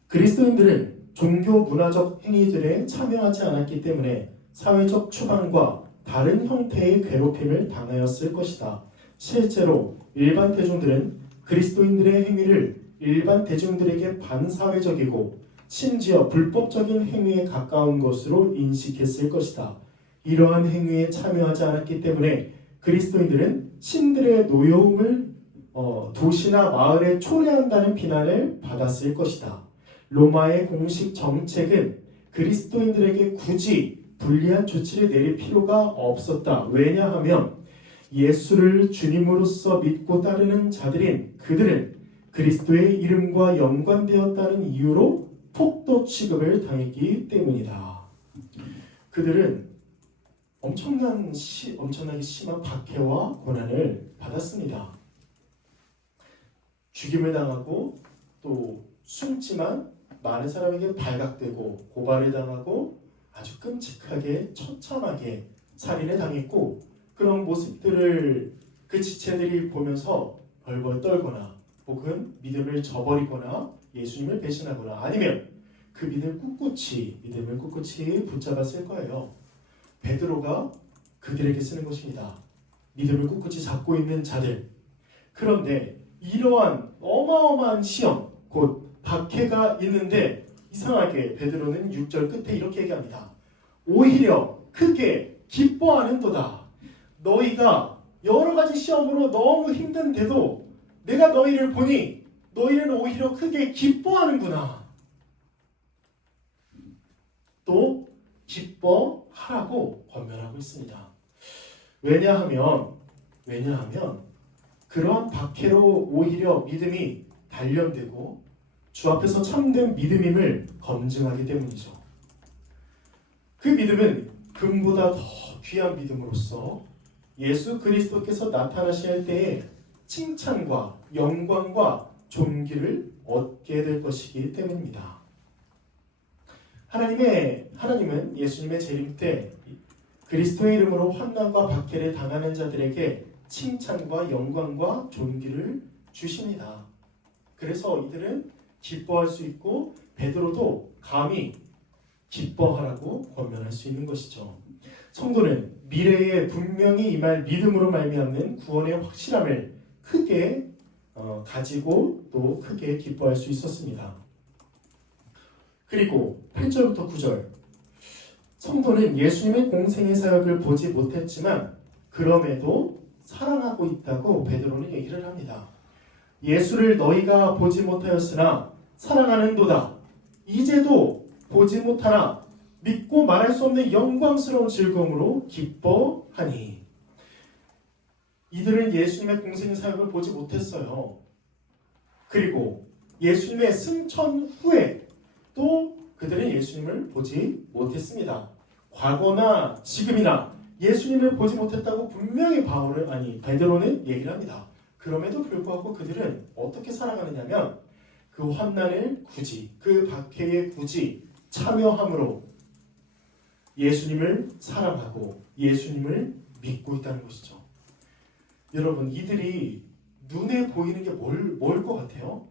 그리스도인들은 종교 문화적 행위들에 참여하지 않았기 때문에 사회적 추방과 다른 형태의 괴롭힘을 당하였을 것이다. 실제로 일반 대중들은 그리스도인들의 행위를 일반 대중들에게 반사회적이고 심지어 불법적인 행위에 가까운 것으로 인식했을 것이다. 이러한 행위에 참여하지 않았기 때문에 그리스도인들은 신들의 노여움을 도시나 마을에 초래한다는 비난을 받았을 것이다. 로마의 공식 정책은 그리스도인들에게 굳이 불리한 조치를 내릴 필요가 없었다. 왜냐하면 예수를 주님으로서 믿고 따르는 자들인 그들은 그리스도의 이름과 연관되었다는 이유로 폭도 취급을 당했기 때문이다. 그들은 엄청나게 심한 박해와 고난을 받았습니다. 죽임을 당하고 또 숨지만 많은 사람에게 발각되고 고발을 당하고 아주 끔찍하게 처참하게 살인을 당했고, 그런 모습들을 그 지체들이 보면서 벌벌 떨거나 혹은 믿음을 저버리거나 예수님을 배신하거나 아니면 그 믿음을 꿋꿋이 붙잡았을 거예요. 베드로가 그들에게 쓰는 것입니다. 믿음을 꿋꿋이 잡고 있는 자들. 그런데 이러한 어마어마한 시험, 곧 박해가 있는데 이상하게 베드로는 6절 끝에 이렇게 얘기합니다. 오히려 크게 기뻐하는도다. 너희가 여러 가지 시험으로 너무 힘든데도 내가 너희를 보니 너희는 오히려 크게 기뻐하는구나. 또 기뻐하라고 권면하고 있습니다. 왜냐하면 그러한 박해로 오히려 믿음이 단련되고 주 앞에서 참된 믿음임을 검증하기 때문이죠. 그 믿음은 금보다 더 귀한 믿음으로서 예수 그리스도께서 나타나실 때에 칭찬과 영광과 존귀를 얻게 될 것이기 때문입니다. 하나님은 예수님의 재림 때 그리스도의 이름으로 환난과 박해를 당하는 자들에게 칭찬과 영광과 존귀를 주십니다. 그래서 이들은 기뻐할 수 있고 베드로도 감히 기뻐하라고 권면할 수 있는 것이죠. 성도는 미래에 분명히 임할 믿음으로 말미암는 구원의 확실함을 크게 가지고 또 크게 기뻐할 수 있었습니다. 그리고 8절부터 9절, 성도는 예수님의 공생의 사역을 보지 못했지만 그럼에도 사랑하고 있다고 베드로는 얘기를 합니다. 예수를 너희가 보지 못하였으나 사랑하는도다. 이제도 보지 못하나 믿고 말할 수 없는 영광스러운 즐거움으로 기뻐하니. 이들은 예수님의 공생 사역을 보지 못했어요. 그리고 예수님의 승천 후에 또 그들은 예수님을 보지 못했습니다. 과거나 지금이나 예수님을 보지 못했다고 분명히 베드로는 얘기를 합니다. 그럼에도 불구하고 그들은 어떻게 살아가느냐면 그 환난을 굳이, 그 박해에 굳이 참여함으로 예수님을 사랑하고 예수님을 믿고 있다는 것이죠. 여러분, 이들이 눈에 보이는 게 뭘 것 같아요?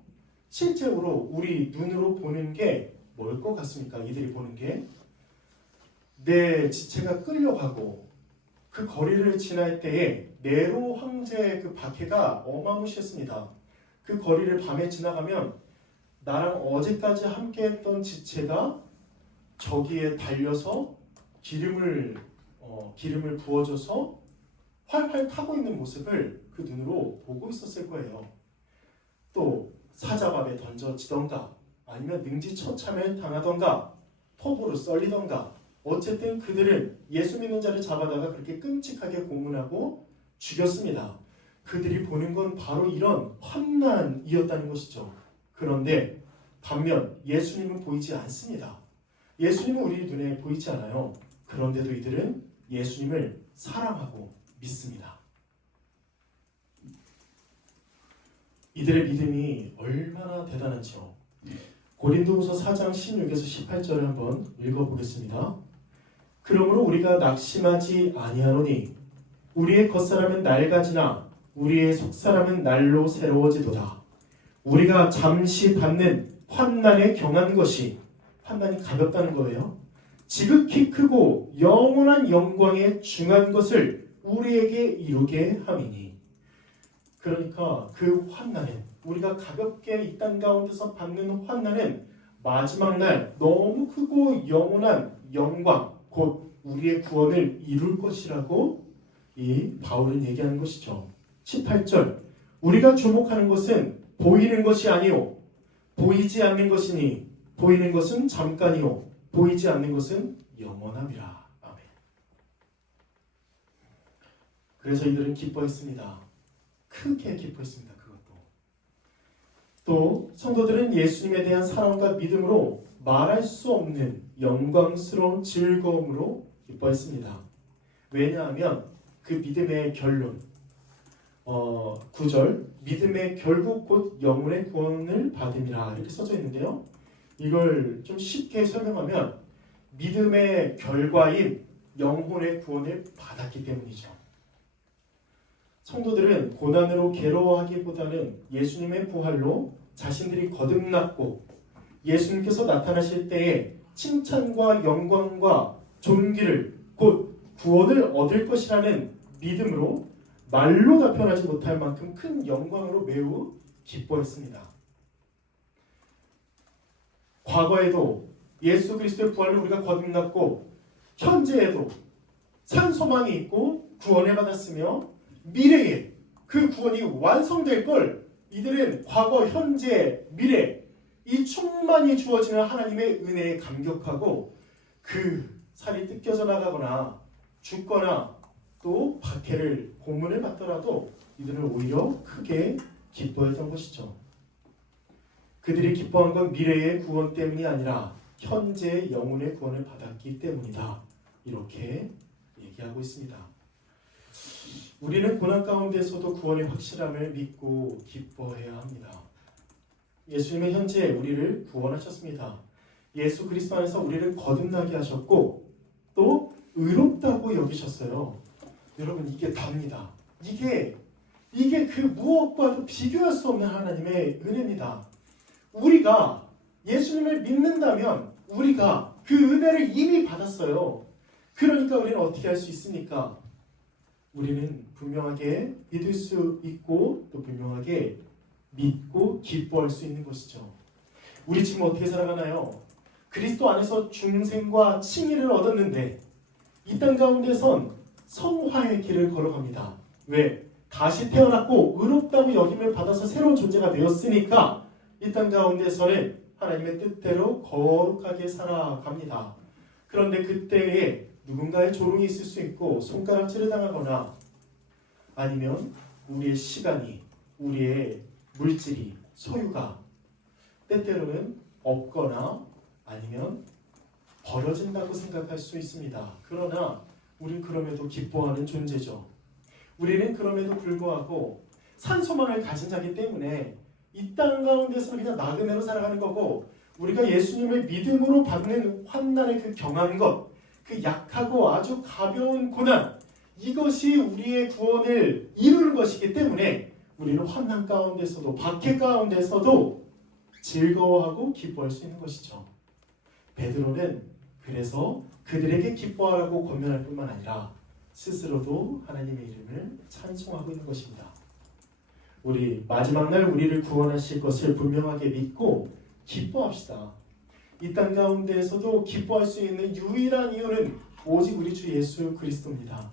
실제로 우리 눈으로 보는 게 뭘 것 같습니까? 이들이 보는 게 내 지체가 끌려가고 그 거리를 지날 때에 네로 황제의 그 박해가 어마무시했습니다. 그 거리를 밤에 지나가면 나랑 어제까지 함께했던 지체가 저기에 달려서 기름을 부어줘서 활활 타고 있는 모습을 그 눈으로 보고 있었을 거예요. 또 사자밥에 던져지던가 아니면 능지처참을 당하던가 톱으로 썰리던가, 어쨌든 그들은 예수 믿는 자를 잡아다가 그렇게 끔찍하게 고문하고 죽였습니다. 그들이 보는 건 바로 이런 환난이었다는 것이죠. 그런데 반면 예수님은 보이지 않습니다. 예수님은 우리 눈에 보이지 않아요. 그런데도 이들은 예수님을 사랑하고 믿습니다. 이들의 믿음이 얼마나 대단한지요. 고린도후서 4장 16에서 18절을 한번 읽어보겠습니다. 그러므로 우리가 낙심하지 아니하노니 우리의 겉사람은 낡아지나 우리의 속사람은 날로 새로워지도다. 우리가 잠시 받는 환난에 경한 것이, 환난이 가볍다는 거예요, 지극히 크고 영원한 영광에 중한 것을 우리에게 이루게 함이니. 그러니까 그 환난은, 우리가 가볍게 이 땅 가운데서 받는 환난은 마지막 날 너무 크고 영원한 영광, 곧 우리의 구원을 이룰 것이라고 이 바울은 얘기하는 것이죠. 18절, 우리가 주목하는 것은 보이는 것이 아니요 보이지 않는 것이니 보이는 것은 잠깐이요 보이지 않는 것은 영원함이라. 아멘. 그래서 이들은 기뻐했습니다. 크게 기뻐했습니다. 그것도. 또 성도들은 예수님에 대한 사랑과 믿음으로 말할 수 없는 영광스러운 즐거움으로 기뻐했습니다. 왜냐하면 그 믿음의 결론 9절 믿음의 결국 곧 영혼의 구원을 받음이라 이렇게 써져 있는데요. 이걸 좀 쉽게 설명하면 믿음의 결과인 영혼의 구원을 받았기 때문이죠. 성도들은 고난으로 괴로워하기보다는 예수님의 부활로 자신들이 거듭났고 예수님께서 나타나실 때에 칭찬과 영광과 존귀를 곧 구원을 얻을 것이라는 믿음으로 말로 다 표현하지 못할 만큼 큰 영광으로 매우 기뻐했습니다. 과거에도 예수 그리스도의 부활로 우리가 거듭났고 현재에도 산 소망이 있고 구원을 받았으며 미래에 그 구원이 완성될 걸 이들은 과거, 현재, 미래 이 충만히 주어지는 하나님의 은혜에 감격하고 그 살이 뜯겨져 나가거나 죽거나 또 박해를 고문을 받더라도 이들은 오히려 크게 기뻐했던 것이죠. 그들이 기뻐한 건 미래의 구원 때문이 아니라 현재 영혼의 구원을 받았기 때문이다. 이렇게 얘기하고 있습니다. 우리는 고난 가운데서도 구원의 확실함을 믿고 기뻐해야 합니다. 예수님은 현재 우리를 구원하셨습니다. 예수 그리스도 안에서 우리를 거듭나게 하셨고 또 의롭다고 여기셨어요. 여러분 이게 답니다. 이게 그 무엇과도 비교할 수 없는 하나님의 은혜입니다. 우리가 예수님을 믿는다면 우리가 그 은혜를 이미 받았어요. 그러니까 우리는 어떻게 할 수 있습니까? 우리는 분명하게 믿을 수 있고 또 분명하게 믿고 기뻐할 수 있는 것이죠. 우리 지금 어떻게 살아가나요? 그리스도 안에서 중생과 칭의를 얻었는데 이 땅 가운데선 성화의 길을 걸어갑니다. 왜? 다시 태어났고 의롭다고 여김을 받아서 새로운 존재가 되었으니까 이 땅 가운데서는 하나님의 뜻대로 거룩하게 살아갑니다. 그런데 그때에 누군가의 조롱이 있을 수 있고 손가락질을 당하거나 아니면 우리의 시간이 우리의 물질이 소유가 때때로는 없거나 아니면 버려진다고 생각할 수 있습니다. 그러나 우리는 그럼에도 기뻐하는 존재죠. 우리는 그럼에도 불구하고 산소망을 가진 자기 때문에 이 땅 가운데서는 그냥 나그네로 살아가는 거고 우리가 예수님을 믿음으로 받는 환난의 그 경한 것, 그 약하고 아주 가벼운 고난 이것이 우리의 구원을 이루는 것이기 때문에 우리는 환난 가운데서도 박해 가운데서도 즐거워하고 기뻐할 수 있는 것이죠. 베드로는 그래서 그들에게 기뻐하라고 권면할 뿐만 아니라 스스로도 하나님의 이름을 찬송하고 있는 것입니다. 우리 마지막 날 우리를 구원하실 것을 분명하게 믿고 기뻐합시다. 이 땅 가운데에서도 기뻐할 수 있는 유일한 이유는 오직 우리 주 예수 그리스도입니다.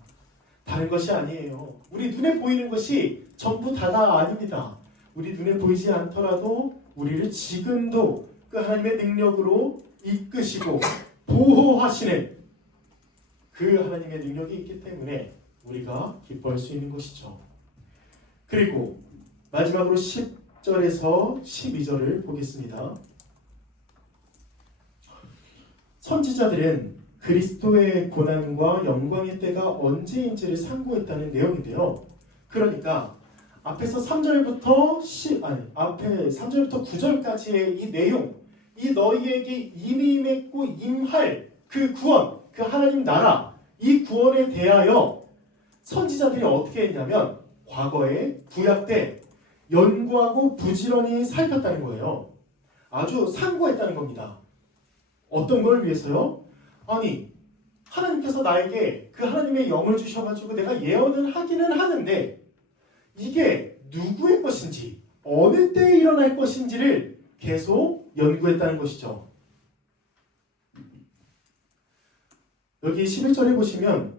다른 것이 아니에요. 우리 눈에 보이는 것이 전부 다가 아닙니다. 우리 눈에 보이지 않더라도 우리를 지금도 그 하나님의 능력으로 이끄시고 보호하시는 그 하나님의 능력이 있기 때문에 우리가 기뻐할 수 있는 것이죠. 그리고 마지막으로 10절에서 12절을 보겠습니다. 선지자들은 그리스도의 고난과 영광의 때가 언제인지를 상고했다는 내용인데요. 그러니까 앞에서 3절부터 9절까지의 이 내용, 이 너희에게 이미 맺고 임할 그 구원, 그 하나님 나라, 이 구원에 대하여 선지자들이 어떻게 했냐면 과거에 구약 때 연구하고 부지런히 살폈다는 거예요. 아주 상고했다는 겁니다. 어떤 걸 위해서요? 아니, 하나님께서 나에게 그 하나님의 영을 주셔가지고 내가 예언을 하기는 하는데 이게 누구의 것인지 어느 때에 일어날 것인지를 계속 연구했다는 것이죠. 여기 11절에 보시면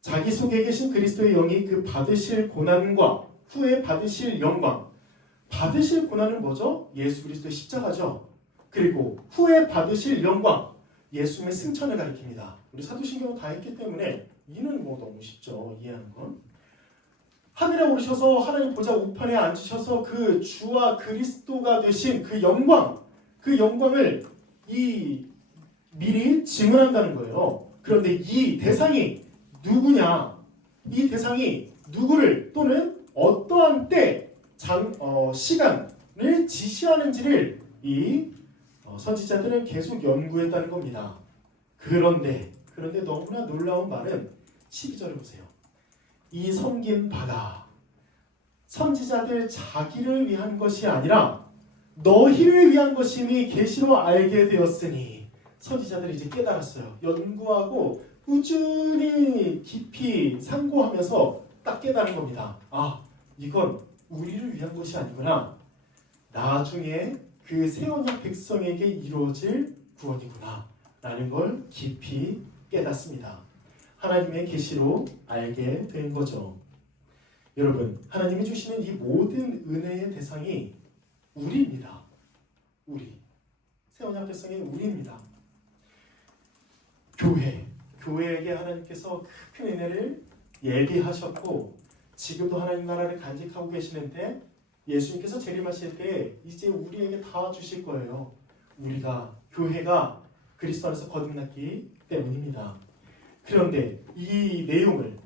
자기 속에 계신 그리스도의 영이 그 받으실 고난과 후에 받으실 영광, 받으실 고난은 뭐죠? 예수 그리스도의 십자가죠. 그리고 후에 받으실 영광, 예수님의 승천을 가리킵니다. 우리 사도신경은 다 했기 때문에 이는 뭐 너무 쉽죠, 이해하는 건. 하늘에 오르셔서 하나님 보좌 우편에 앉으셔서 그 주와 그리스도가 되신 그 영광, 그 영광을 미리 증언한다는 거예요. 그런데 이 대상이 누구냐? 이 대상이 누구를 또는 어떠한 때, 시간을 지시하는지를 이 선지자들은 계속 연구했다는 겁니다. 그런데 너무나 놀라운 말은 12절을 보세요. 이 섬긴 바가 선지자들 자기를 위한 것이 아니라 너희를 위한 것임이 계시로 알게 되었으니, 선지자들이 이제 깨달았어요. 연구하고 꾸준히 깊이 상고하면서 딱 깨달은 겁니다. 아, 이건 우리를 위한 것이 아니구나. 나중에 그 새 언약 백성에게 이루어질 구원이구나 라는 걸 깊이 깨닫습니다. 하나님의 계시로 알게 된 거죠. 여러분, 하나님이 주시는 이 모든 은혜의 대상이 우리입니다. 우리. 새 언약 백성의 우리입니다. 교회에게 하나님께서 큰 은혜를 예비하셨고 지금도 하나님 나라를 간직하고 계시는데 예수님께서 재림하실 때 이제 우리에게 다 주실 거예요. 교회가 그리스도 안에서 거듭났기 때문입니다. 그런데 이 내용을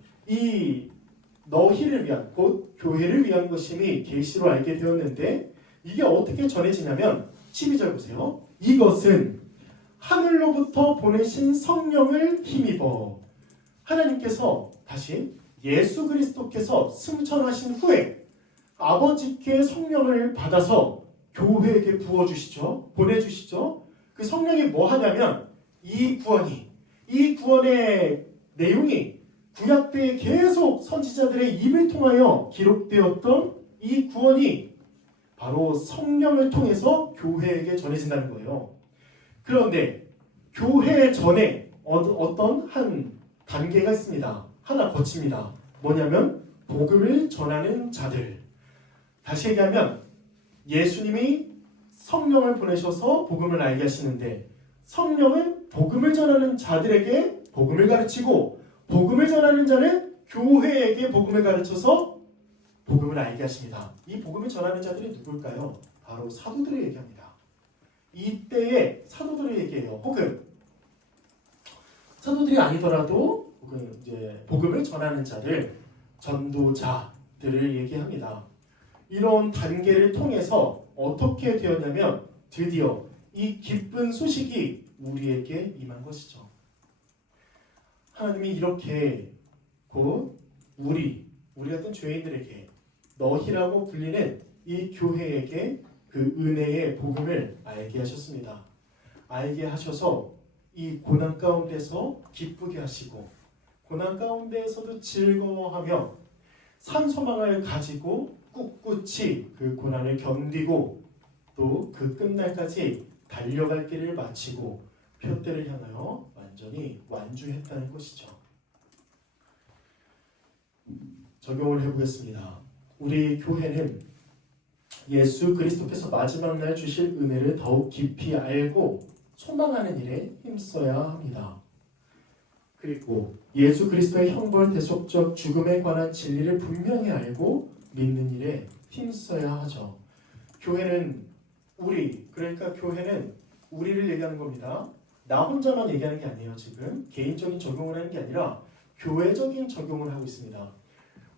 너희를 위한, 곧 교회를 위한 것임이 계시로 알게 되었는데 이게 어떻게 전해지냐면 12절 보세요. 이것은 하늘로부터 보내신 성령을 힘입어, 하나님께서 다시 예수 그리스도께서 승천하신 후에 아버지께 성령을 받아서 교회에게 부어주시죠. 보내주시죠. 그 성령이 뭐 하냐면 이 구원의 내용이 구약 때에 계속 선지자들의 입을 통하여 기록되었던 이 구원이 바로 성령을 통해서 교회에게 전해진다는 거예요. 그런데 교회 전에 어떤 한 단계가 있습니다. 하나 거칩니다. 뭐냐면 복음을 전하는 자들. 다시 얘기하면 예수님이 성령을 보내셔서 복음을 알게 하시는데 성령은 복음을 전하는 자들에게 복음을 가르치고 복음을 전하는 자는 교회에게 복음을 가르쳐서 복음을 알게 하십니다. 이 복음을 전하는 자들이 누굴까요? 바로 사도들을 얘기합니다. 이때의 사도들을 얘기해요. 혹은 사도들이 아니더라도 혹은 이제 복음을 전하는 자들, 전도자들을 얘기합니다. 이런 단계를 통해서 어떻게 되었냐면 드디어 이 기쁜 소식이 우리에게 임한 것이죠. 하나님이 이렇게 곧 우리 같은 죄인들에게 너희라고 불리는 이 교회에게 그 은혜의 복음을 알게 하셨습니다. 알게 하셔서 이 고난 가운데서 기쁘게 하시고 고난 가운데에서도 즐거워하며 산소망을 가지고 꿋꿋이 그 고난을 견디고 또 그 끝날까지 달려갈 길을 마치고 표대를 향하여 완전히 완주했다는 것이죠. 적용을 해보겠습니다. 우리 교회는 예수 그리스도께서 마지막 날 주실 은혜를 더욱 깊이 알고 소망하는 일에 힘써야 합니다. 그리고 예수 그리스도의 형벌 대속적 죽음에 관한 진리를 분명히 알고 믿는 일에 힘써야 하죠. 교회는 교회는 우리를 얘기하는 겁니다. 나 혼자만 얘기하는 게 아니에요. 지금 개인적인 적용을 하는 게 아니라 교회적인 적용을 하고 있습니다.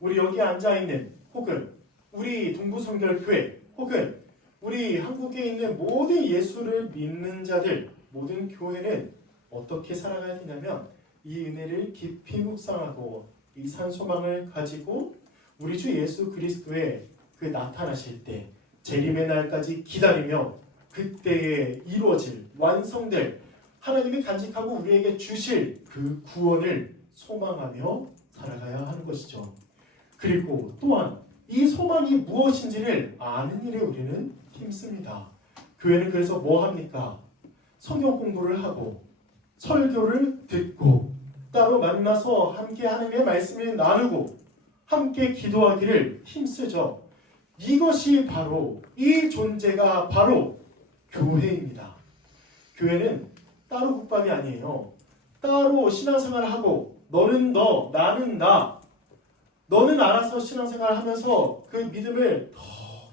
우리 여기 앉아있는 혹은 우리 동부성결교회 혹은 우리 한국에 있는 모든 예수를 믿는 자들, 모든 교회는 어떻게 살아가야 되냐면 이 은혜를 깊이 묵상하고 이 산소망을 가지고 우리 주 예수 그리스도의 그 나타나실 때 재림의 날까지 기다리며 그때에 이루어질 완성될 하나님이 간직하고 우리에게 주실 그 구원을 소망하며 살아가야 하는 것이죠. 그리고 또한 이 소망이 무엇인지를 아는 일에 우리는 힘씁니다. 교회는 그래서 뭐 합니까? 성경 공부를 하고 설교를 듣고 따로 만나서 함께 하나님의 말씀을 나누고 함께 기도하기를 힘쓰죠. 이것이 바로, 이 존재가 바로 교회입니다. 교회는 따로 국밥이 아니에요. 따로 신앙생활을 하고 너는 너, 나는 나, 너는 알아서 신앙생활을 하면서 그 믿음을 더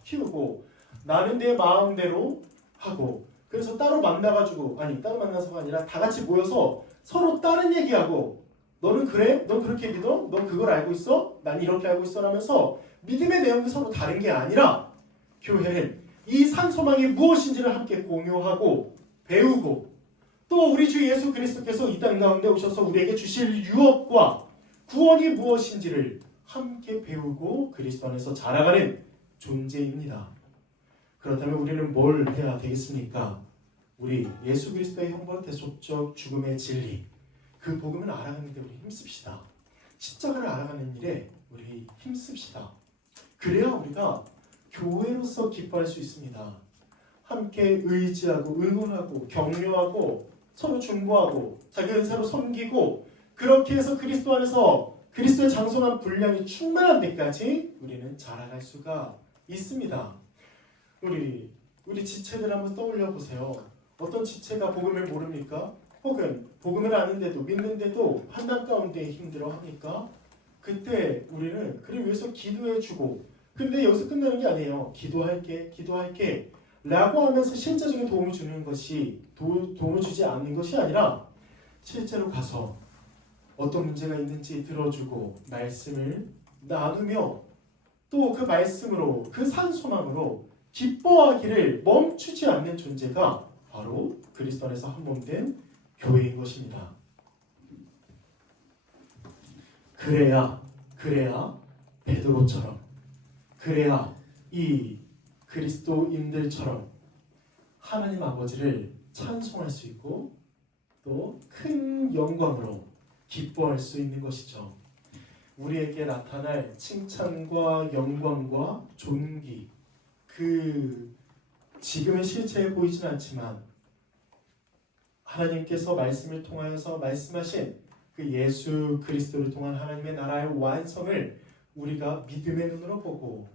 키우고 나는 내 마음대로 하고, 그래서 따로 만나가지고, 아니 따로 만나서가 아니라 다 같이 모여서 서로 다른 얘기하고, 너는 그래? 넌 그렇게 믿어? 넌 그걸 알고 있어? 난 이렇게 알고 있어? 라면서 믿음의 내용이 서로 다른 게 아니라, 교회는 이 산소망이 무엇인지를 함께 공유하고 배우고, 또 우리 주 예수 그리스도께서 이 땅 가운데 오셔서 우리에게 주실 유업과 구원이 무엇인지를 함께 배우고 그리스도 안에서 자라가는 존재입니다. 그렇다면 우리는 뭘 해야 되겠습니까? 우리 예수 그리스도의 형벌 대속적 죽음의 진리, 그 복음을 알아가는 데 우리 힘씁시다. 십자가를 알아가는 일에 우리 힘씁시다. 그래야 우리가 교회로서 기뻐할 수 있습니다. 함께 의지하고 응원하고 격려하고 서로 중보하고 자기 은사로 섬기고, 그렇게 해서 그리스도 안에서 그리스도의 장성한 분량이 충만한 데까지 우리는 자라갈 수가 있습니다. 우리 지체들 한번 떠올려 보세요. 어떤 지체가 복음을 모릅니까? 혹은 복음을 아는데도 믿는데도 환난 가운데 힘들어합니까? 그때 우리는 그를 위해서 기도해주고, 근데 여기서 끝나는 게 아니에요. 기도할게 라고 하면서 실제적인 도움을 주는 것이, 도움을 주지 않는 것이 아니라 실제로 가서 어떤 문제가 있는지 들어주고 말씀을 나누며 또 그 말씀으로, 그 산소망으로 기뻐하기를 멈추지 않는 존재가 바로 그리스도 안에서 한 몸 된 교회인 것입니다. 그래야 베드로처럼, 그래야 이 그리스도인들처럼 하나님 아버지를 찬송할 수 있고 또 큰 영광으로 기뻐할 수 있는 것이죠. 우리에게 나타날 칭찬과 영광과 존귀, 그 지금의 실체에 보이진 않지만 하나님께서 말씀을 통하여서 말씀하신 그 예수 그리스도를 통한 하나님의 나라의 완성을 우리가 믿음의 눈으로 보고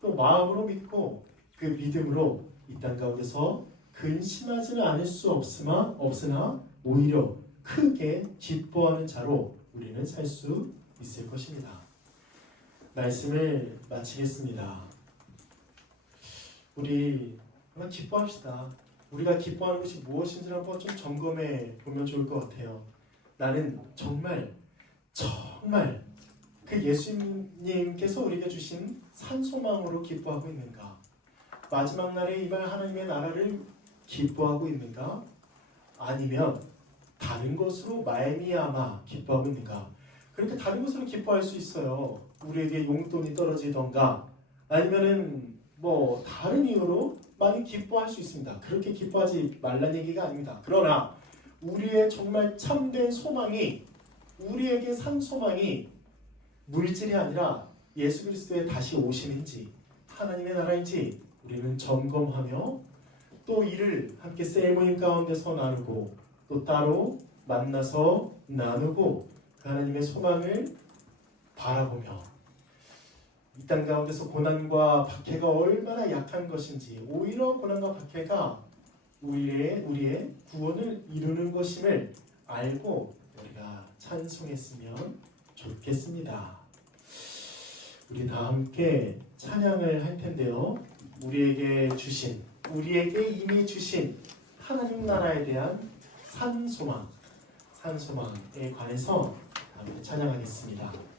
또 마음으로 믿고 그 믿음으로 이 땅 가운데서 근심하지는 않을 수 없으나 오히려 크게 기뻐하는 자로 우리는 살 수 있을 것입니다. 말씀을 마치겠습니다. 우리 한번 기뻐합시다. 우리가 기뻐하는 것이 무엇인지를 한번 좀 점검해 보면 좋을 것 같아요. 나는 정말 그 예수님께서 우리에게 주신 산소망으로 기뻐하고 있는가? 마지막 날에 임할 하나님의 나라를 기뻐하고 있는가? 아니면 다른 것으로 말미암아 기뻐하고 있는가? 그렇게 다른 것으로 기뻐할 수 있어요. 우리에게 용돈이 떨어지던가 아니면은 뭐 다른 이유로 많이 기뻐할 수 있습니다. 그렇게 기뻐하지 말란 얘기가 아닙니다. 그러나 우리의 정말 참된 소망이, 우리에게 산 소망이 물질이 아니라 예수 그리스도의 다시 오심인지 하나님의 나라인지 우리는 점검하며 또 이를 함께 셀 모임 가운데서 나누고 또 따로 만나서 나누고 그 하나님의 소망을 바라보며 이 땅 가운데서 고난과 박해가 얼마나 약한 것인지, 오히려 고난과 박해가 우리의 구원을 이루는 것임을 알고 우리가 찬송했으면 좋겠습니다. 우리 다 함께 찬양을 할 텐데요. 우리에게 이미 주신 하나님 나라에 대한 산소망에 관해서 함께 찬양하겠습니다.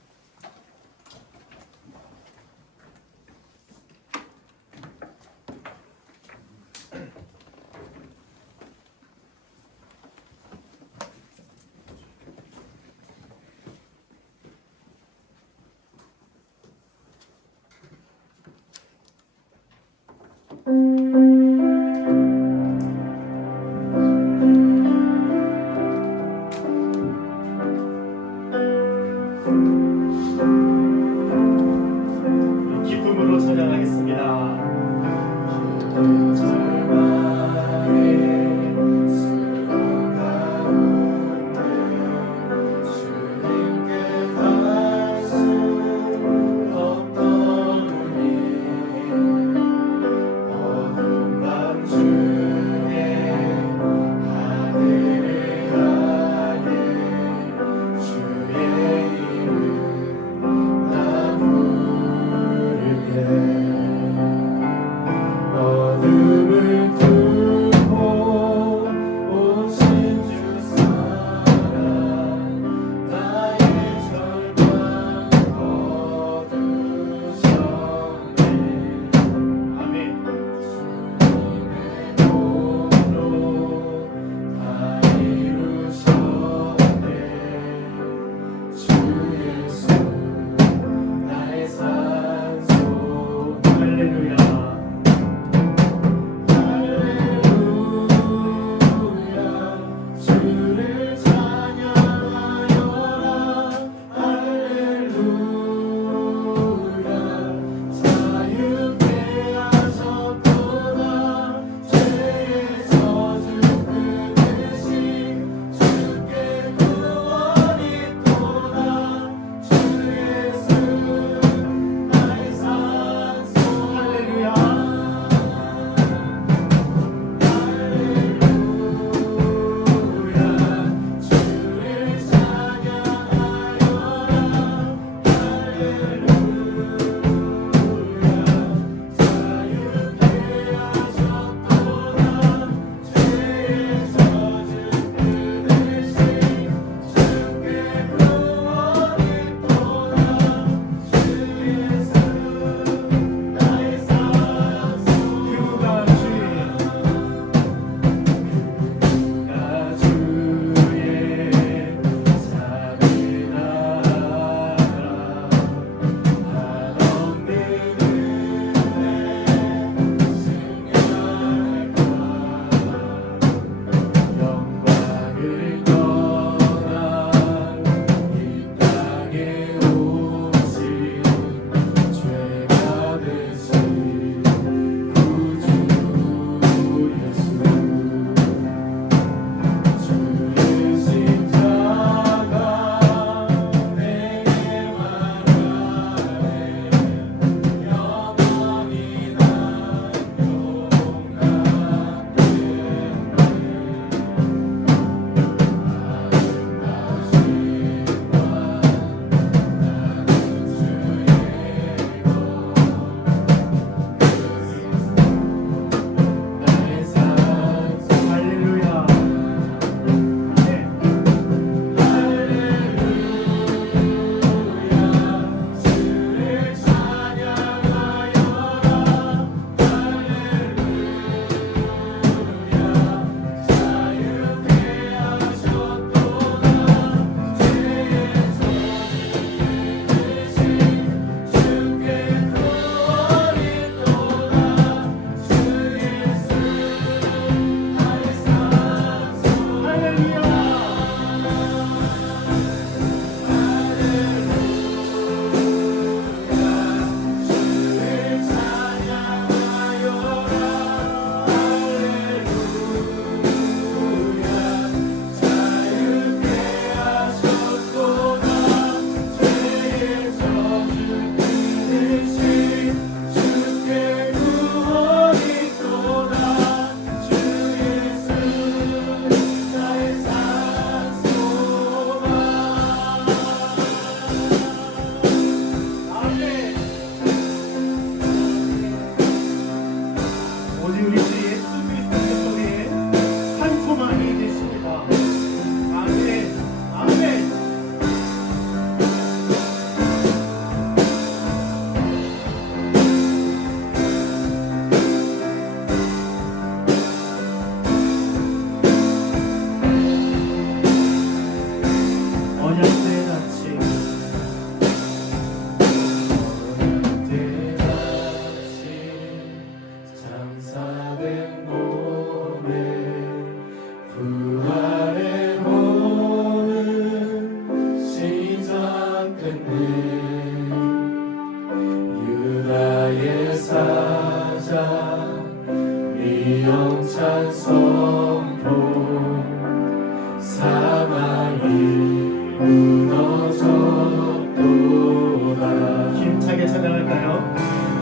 무너졌도다. 힘차게 찬양할까요?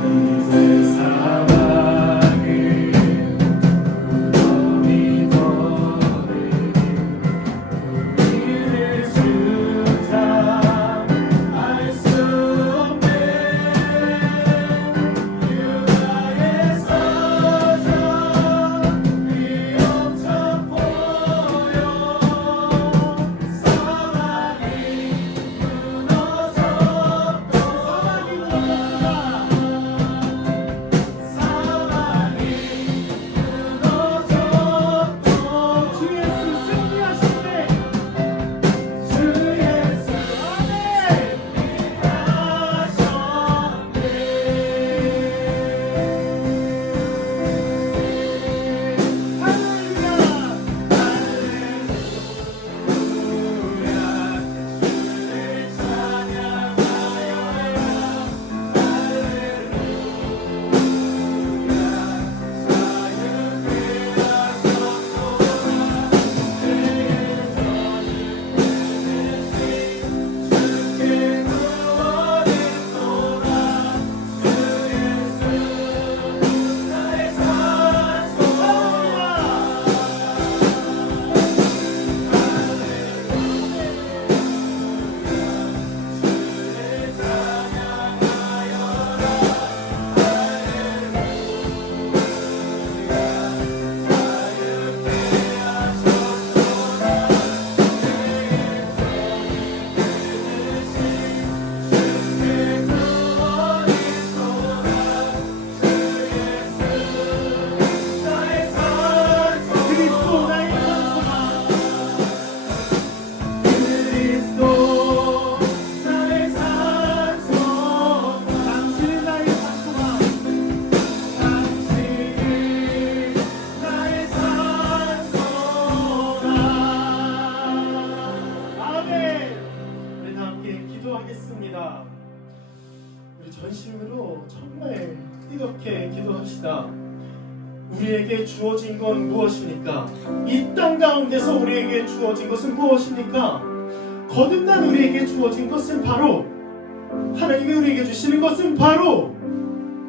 이제 사랑을 믿어내 우리를 주자 알 수 없네. 유다의 서전 위엄차 보여 사막이 무너졌도 사막이 무너졌다. 주 예수 승리하셨네. 주 예수 아멘. 기도하겠습니다. 우리 전심으로 정말 뜨겁게 기도합시다. 우리에게 주어진 건 무엇입니까? 이 땅 가운데서 우리에게 주어진 것은 무엇입니까? 거듭난 우리에게 주어진 것은 바로 하나님이 우리에게 주시는 것은 바로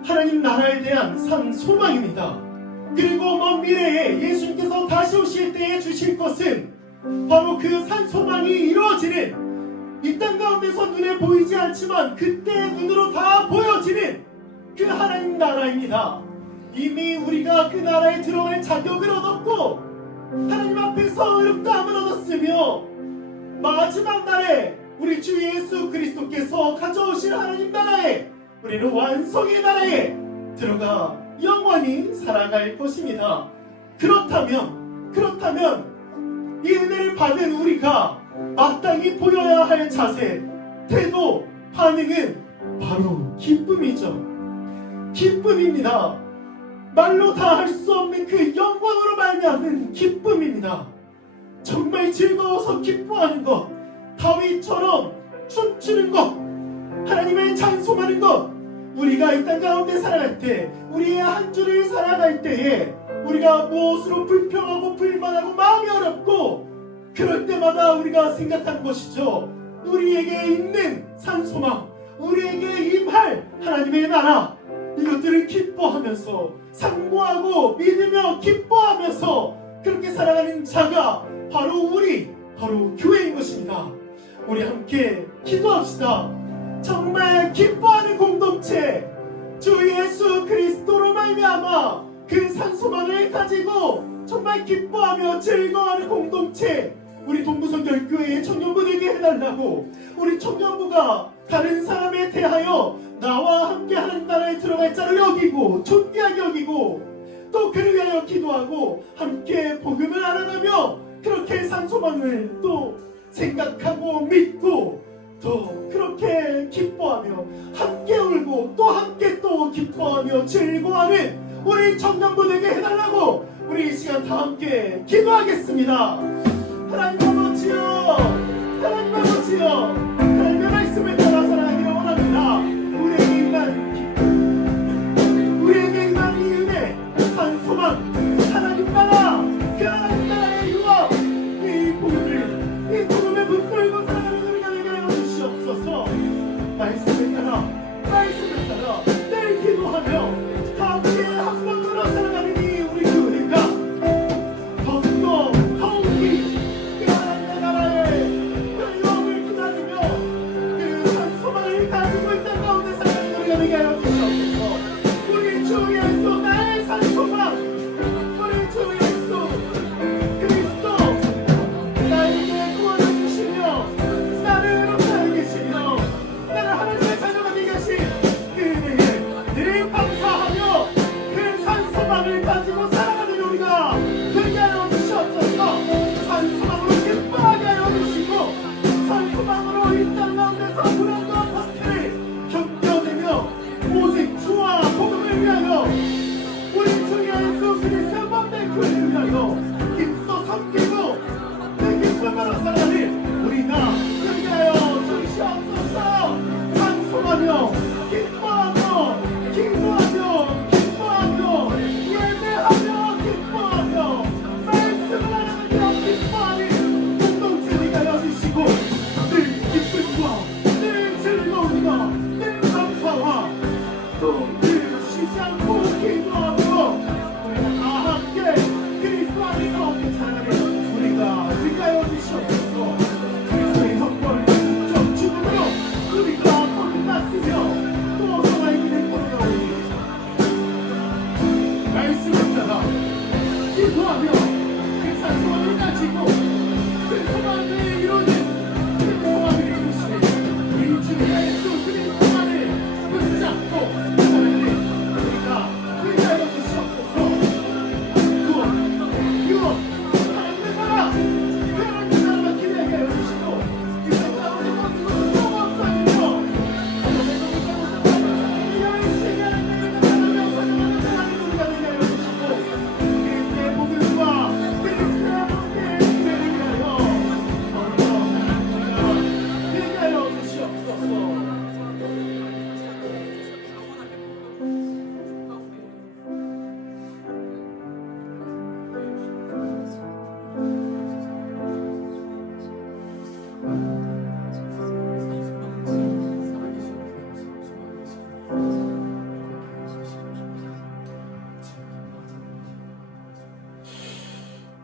하나님 나라에 대한 산 소망입니다. 그리고 먼 미래에 예수님께서 다시 오실 때에 주실 것은 바로 그 산 소망이 이루어지는 이 땅 가운데서 눈에 보이지 않지만 그때 눈으로 다 보여지는 그 하나님 나라입니다. 이미 우리가 그 나라에 들어갈 자격을 얻었고 하나님 앞에서 의롭다함을 얻었으며 마지막 날에 우리 주 예수 그리스도께서 가져오실 하나님 나라에 우리는 완성의 나라에 들어가 영원히 살아갈 것입니다. 그렇다면 이 은혜를 받은 우리가 마땅히 보여야 할 자세, 태도, 반응은 바로 기쁨이죠. 기쁨입니다. 말로 다 할 수 없는 그 영광으로 말미암은 기쁨입니다. 정말 즐거워서 기뻐하는 것, 다윗처럼 춤추는 것, 하나님을 찬송하는 것, 우리가 이 땅 가운데 살아갈 때, 우리의 한 주를 살아갈 때에 우리가 무엇으로 불평하고 불만하고 마음이 어렵고 그럴 때마다 우리가 생각하는 것이죠. 우리에게 있는 산소망, 우리에게 임할 하나님의 나라, 이것들을 기뻐하면서 상고하고 믿으며 기뻐하면서 그렇게 살아가는 자가 바로 바로 교회인 것입니다. 우리 함께 기도합시다. 정말 기뻐하는 공동체, 주 예수 그리스도로 말미암아 그 산소망을 가지고 정말 기뻐하며 즐거워하는 공동체, 우리 동부선결교회의 청년부들에게 해달라고, 우리 청년부가 다른 사람에 대하여 나와 함께 하나님 나라에 들어갈 자를 여기고 존귀하게 여기고 또 그를 위하여 기도하고 함께 복음을 알아가며 그렇게 산소망을 또 생각하고 믿고 또 그렇게 기뻐하며 함께 울고 또 함께 또 기뻐하며 즐거워하는 우리 청년부들에게 해달라고 우리 이 시간 다 함께 기도하겠습니다. 하나님 아버지여, 하나님 아버지여, 하나님의 말씀을 따라 살아가기를 원합니다. 우리에게 임한 이 은혜, 산 소망, 하나님 나라, 그 하나님 나라의 유업, 이 복음을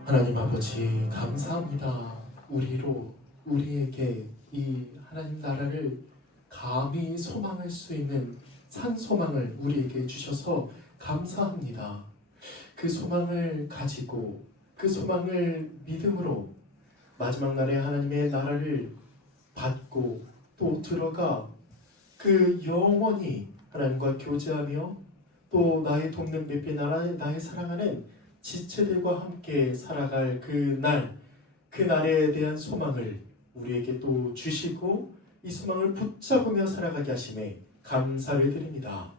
하나님 아버지 감사합니다. 우리에게 이 하나님 나라를 감히 소망할 수 있는 산 소망을 우리에게 주셔서 감사합니다. 그 소망을 가지고 그 소망을 믿음으로 마지막 날에 하나님의 나라를 받고 또 들어가 그 영원히 하나님과 교제하며 또 나의 돕는 몇배 나의 사랑하는 지체들과 함께 살아갈 그 날에 대한 소망을 우리에게 또 주시고 이 소망을 붙잡으며 살아가게 하심에 감사를 드립니다.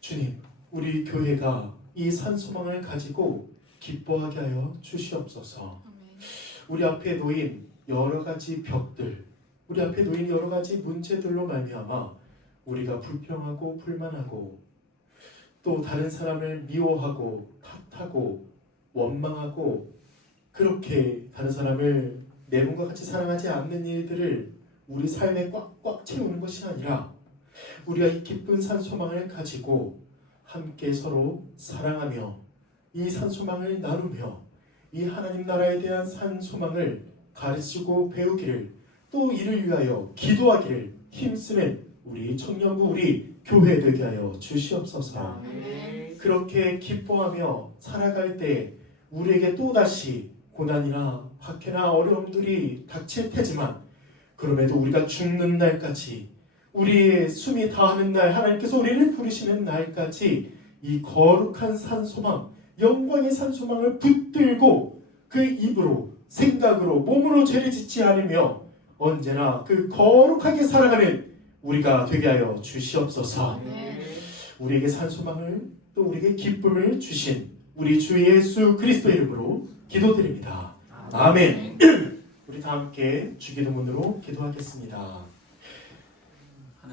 주님, 우리 교회가 이 산소망을 가지고 기뻐하게 하여 주시옵소서. 우리 앞에 놓인 여러 가지 벽들, 우리 앞에 놓인 여러 가지 문제들로 말미암아 우리가 불평하고 불만하고 또 다른 사람을 미워하고 탓하고 원망하고 그렇게 다른 사람을 내 몸과 같이 사랑하지 않는 일들을 우리 삶에 꽉꽉 채우는 것이 아니라 우리가 이 기쁜 산소망을 가지고 함께 서로 사랑하며 이 산소망을 나누며 이 하나님 나라에 대한 산소망을 가르치고 배우기를 또 이를 위하여 기도하기를 힘쓰는 우리 청년부 우리 교회 되게 하여 주시옵소서. 그렇게 기뻐하며 살아갈 때 우리에게 또다시 고난이나 박해나 어려움들이 닥칠 테지만 그럼에도 우리가 죽는 날까지 우리의 숨이 다하는 날 하나님께서 우리를 부르시는 날까지 이 거룩한 산소망 영광의 산소망을 붙들고 그 입으로 생각으로 몸으로 죄를 짓지 않으며 언제나 그 거룩하게 살아가는 우리가 되게 하여 주시옵소서. 우리에게 산소망을 또 우리에게 기쁨을 주신 우리 주 예수 그리스도 이름으로 기도드립니다. 아멘. 우리 다 함께 주기도문으로 기도하겠습니다.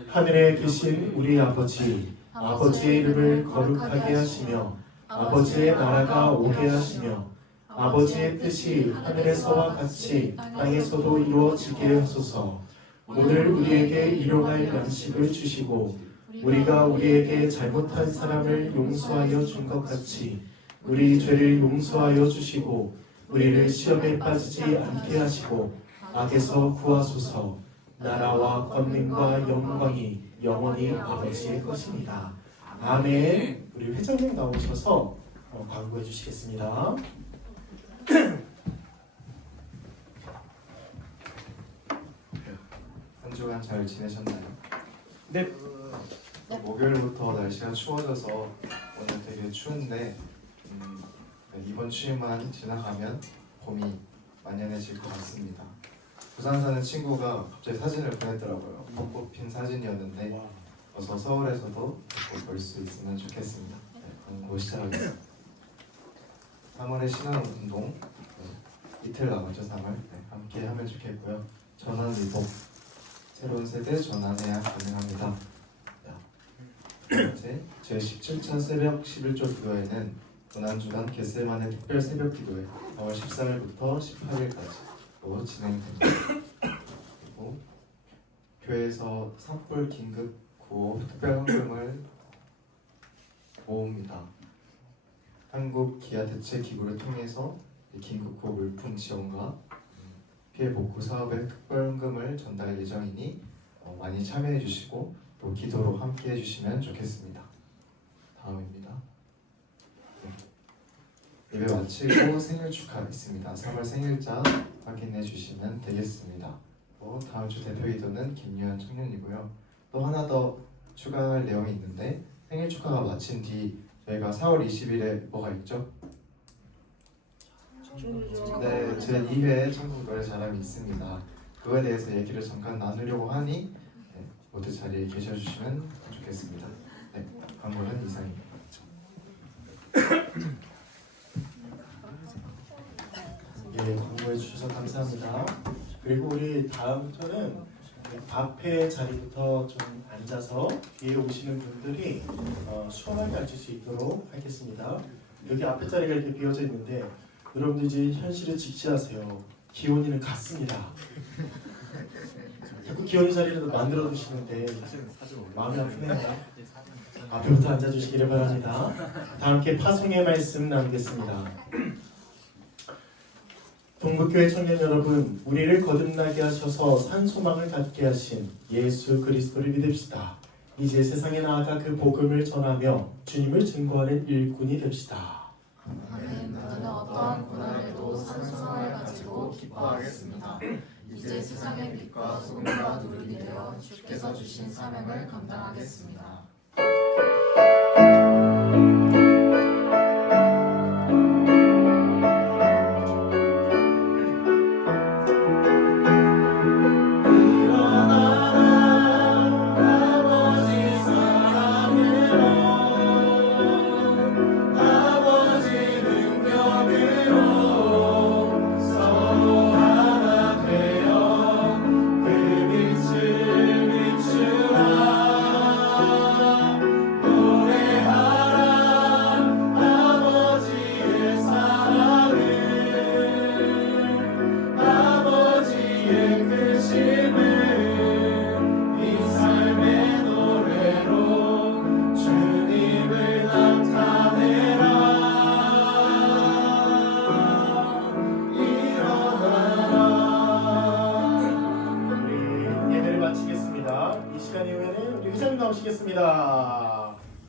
하늘에 계신 우리 아버지, 아버지의 이름을 거룩하게 하시며 아버지의 나라가 오게 하시며 아버지의 뜻이 하늘에서와 같이 땅에서도 이루어지게 하소서. 오늘 우리에게 일용할 양식을 주시고 우리가 우리에게 잘못한 사람을 용서하여 준 것 같이 우리 죄를 용서하여 주시고 우리를 시험에 빠지지 않게 하시고 악에서 구하소서. 나라와 권능과 영광이 영원히 아버지의 것입니다. 아멘. 우리 회장님 나오셔서 광고해 주시겠습니다. 한 주간 잘 지내셨나요? 네. 목요일부터 날씨가 추워져서 오늘 되게 추운데 이번 추위만 지나가면 봄이 만연해질 것 같습니다. 부산 사는 친구가 갑자기 사진을 보냈더라고요. 벚꽃 핀 사진이었는데 어서 서울에서도 볼 수 있으면 좋겠습니다. 광고 시작하겠습니다. 3월의 신앙운동 이틀 남았죠. 3월 함께 하면 좋겠고요. 전환 위복 새로운 세대 전환해야 가능합니다. 제17차 새벽 11조 기도회는 고난주간 겟세마네 특별 새벽 기도회 4월 14일부터 18일까지로 진행됩니다. 그리고 교회에서 산불 긴급 구호 특별 헌금을 모읍니다. 한국 기아 대책 기구를 통해서 긴급 구호 물품 지원과 피해 복구 사업의 특별 헌금을 전달 예정이니 많이 참여해 주시고 또 기도로 함께 해주시면 좋겠습니다. 다음입니다. 예배 마치고 생일 축하 있습니다. 3월 생일자 확인해 주시면 되겠습니다. 다음 주 대표 기도는 김유한 청년이고요. 또 하나 더 추가할 내용이 있는데 생일 축하가 마친 뒤 저희가 4월 20일에 뭐가 있죠? 네, 제 2회 천국 노래 자랑이 있습니다. 그거에 대해서 얘기를 잠깐 나누려고 하니 모두 자리에 계셔주시면 좋겠습니다. 네, 광고는 이상입니다. 예, 공부해 주셔서 감사합니다. 그리고 우리 다음부터는 앞에 자리부터 좀 앉아서 뒤에 오시는 분들이 수월하게 앉을 수 있도록 하겠습니다. 여기 앞에 자리가 이렇게 비어져 있는데 여러분들 이제 현실을 직시하세요. 기온이는 같습니다. 자꾸 기온이 자리를 만들어 두시는데 마음이 아프네요. 앞에부터 앉아주시기를 바랍니다. 다 함께 파송의 말씀 나누겠습니다. 동북교회 청년 여러분, 우리를 거듭나게 하셔서 산 소망을 갖게 하신 예수 그리스도를 믿읍시다. 이제 세상에 나아가 그 복음을 전하며 주님을 증거하는 일꾼이 됩시다. 우리는 어떠한 고난에도 산 소망을 가지고 기뻐하겠습니다. 이제 세상의 빛과 소금과 누룩이 되어 주께서 주신 사명을 감당하겠습니다. 마치겠습니다. 이 시간 이후에는 우리 회장님 나오시겠습니다.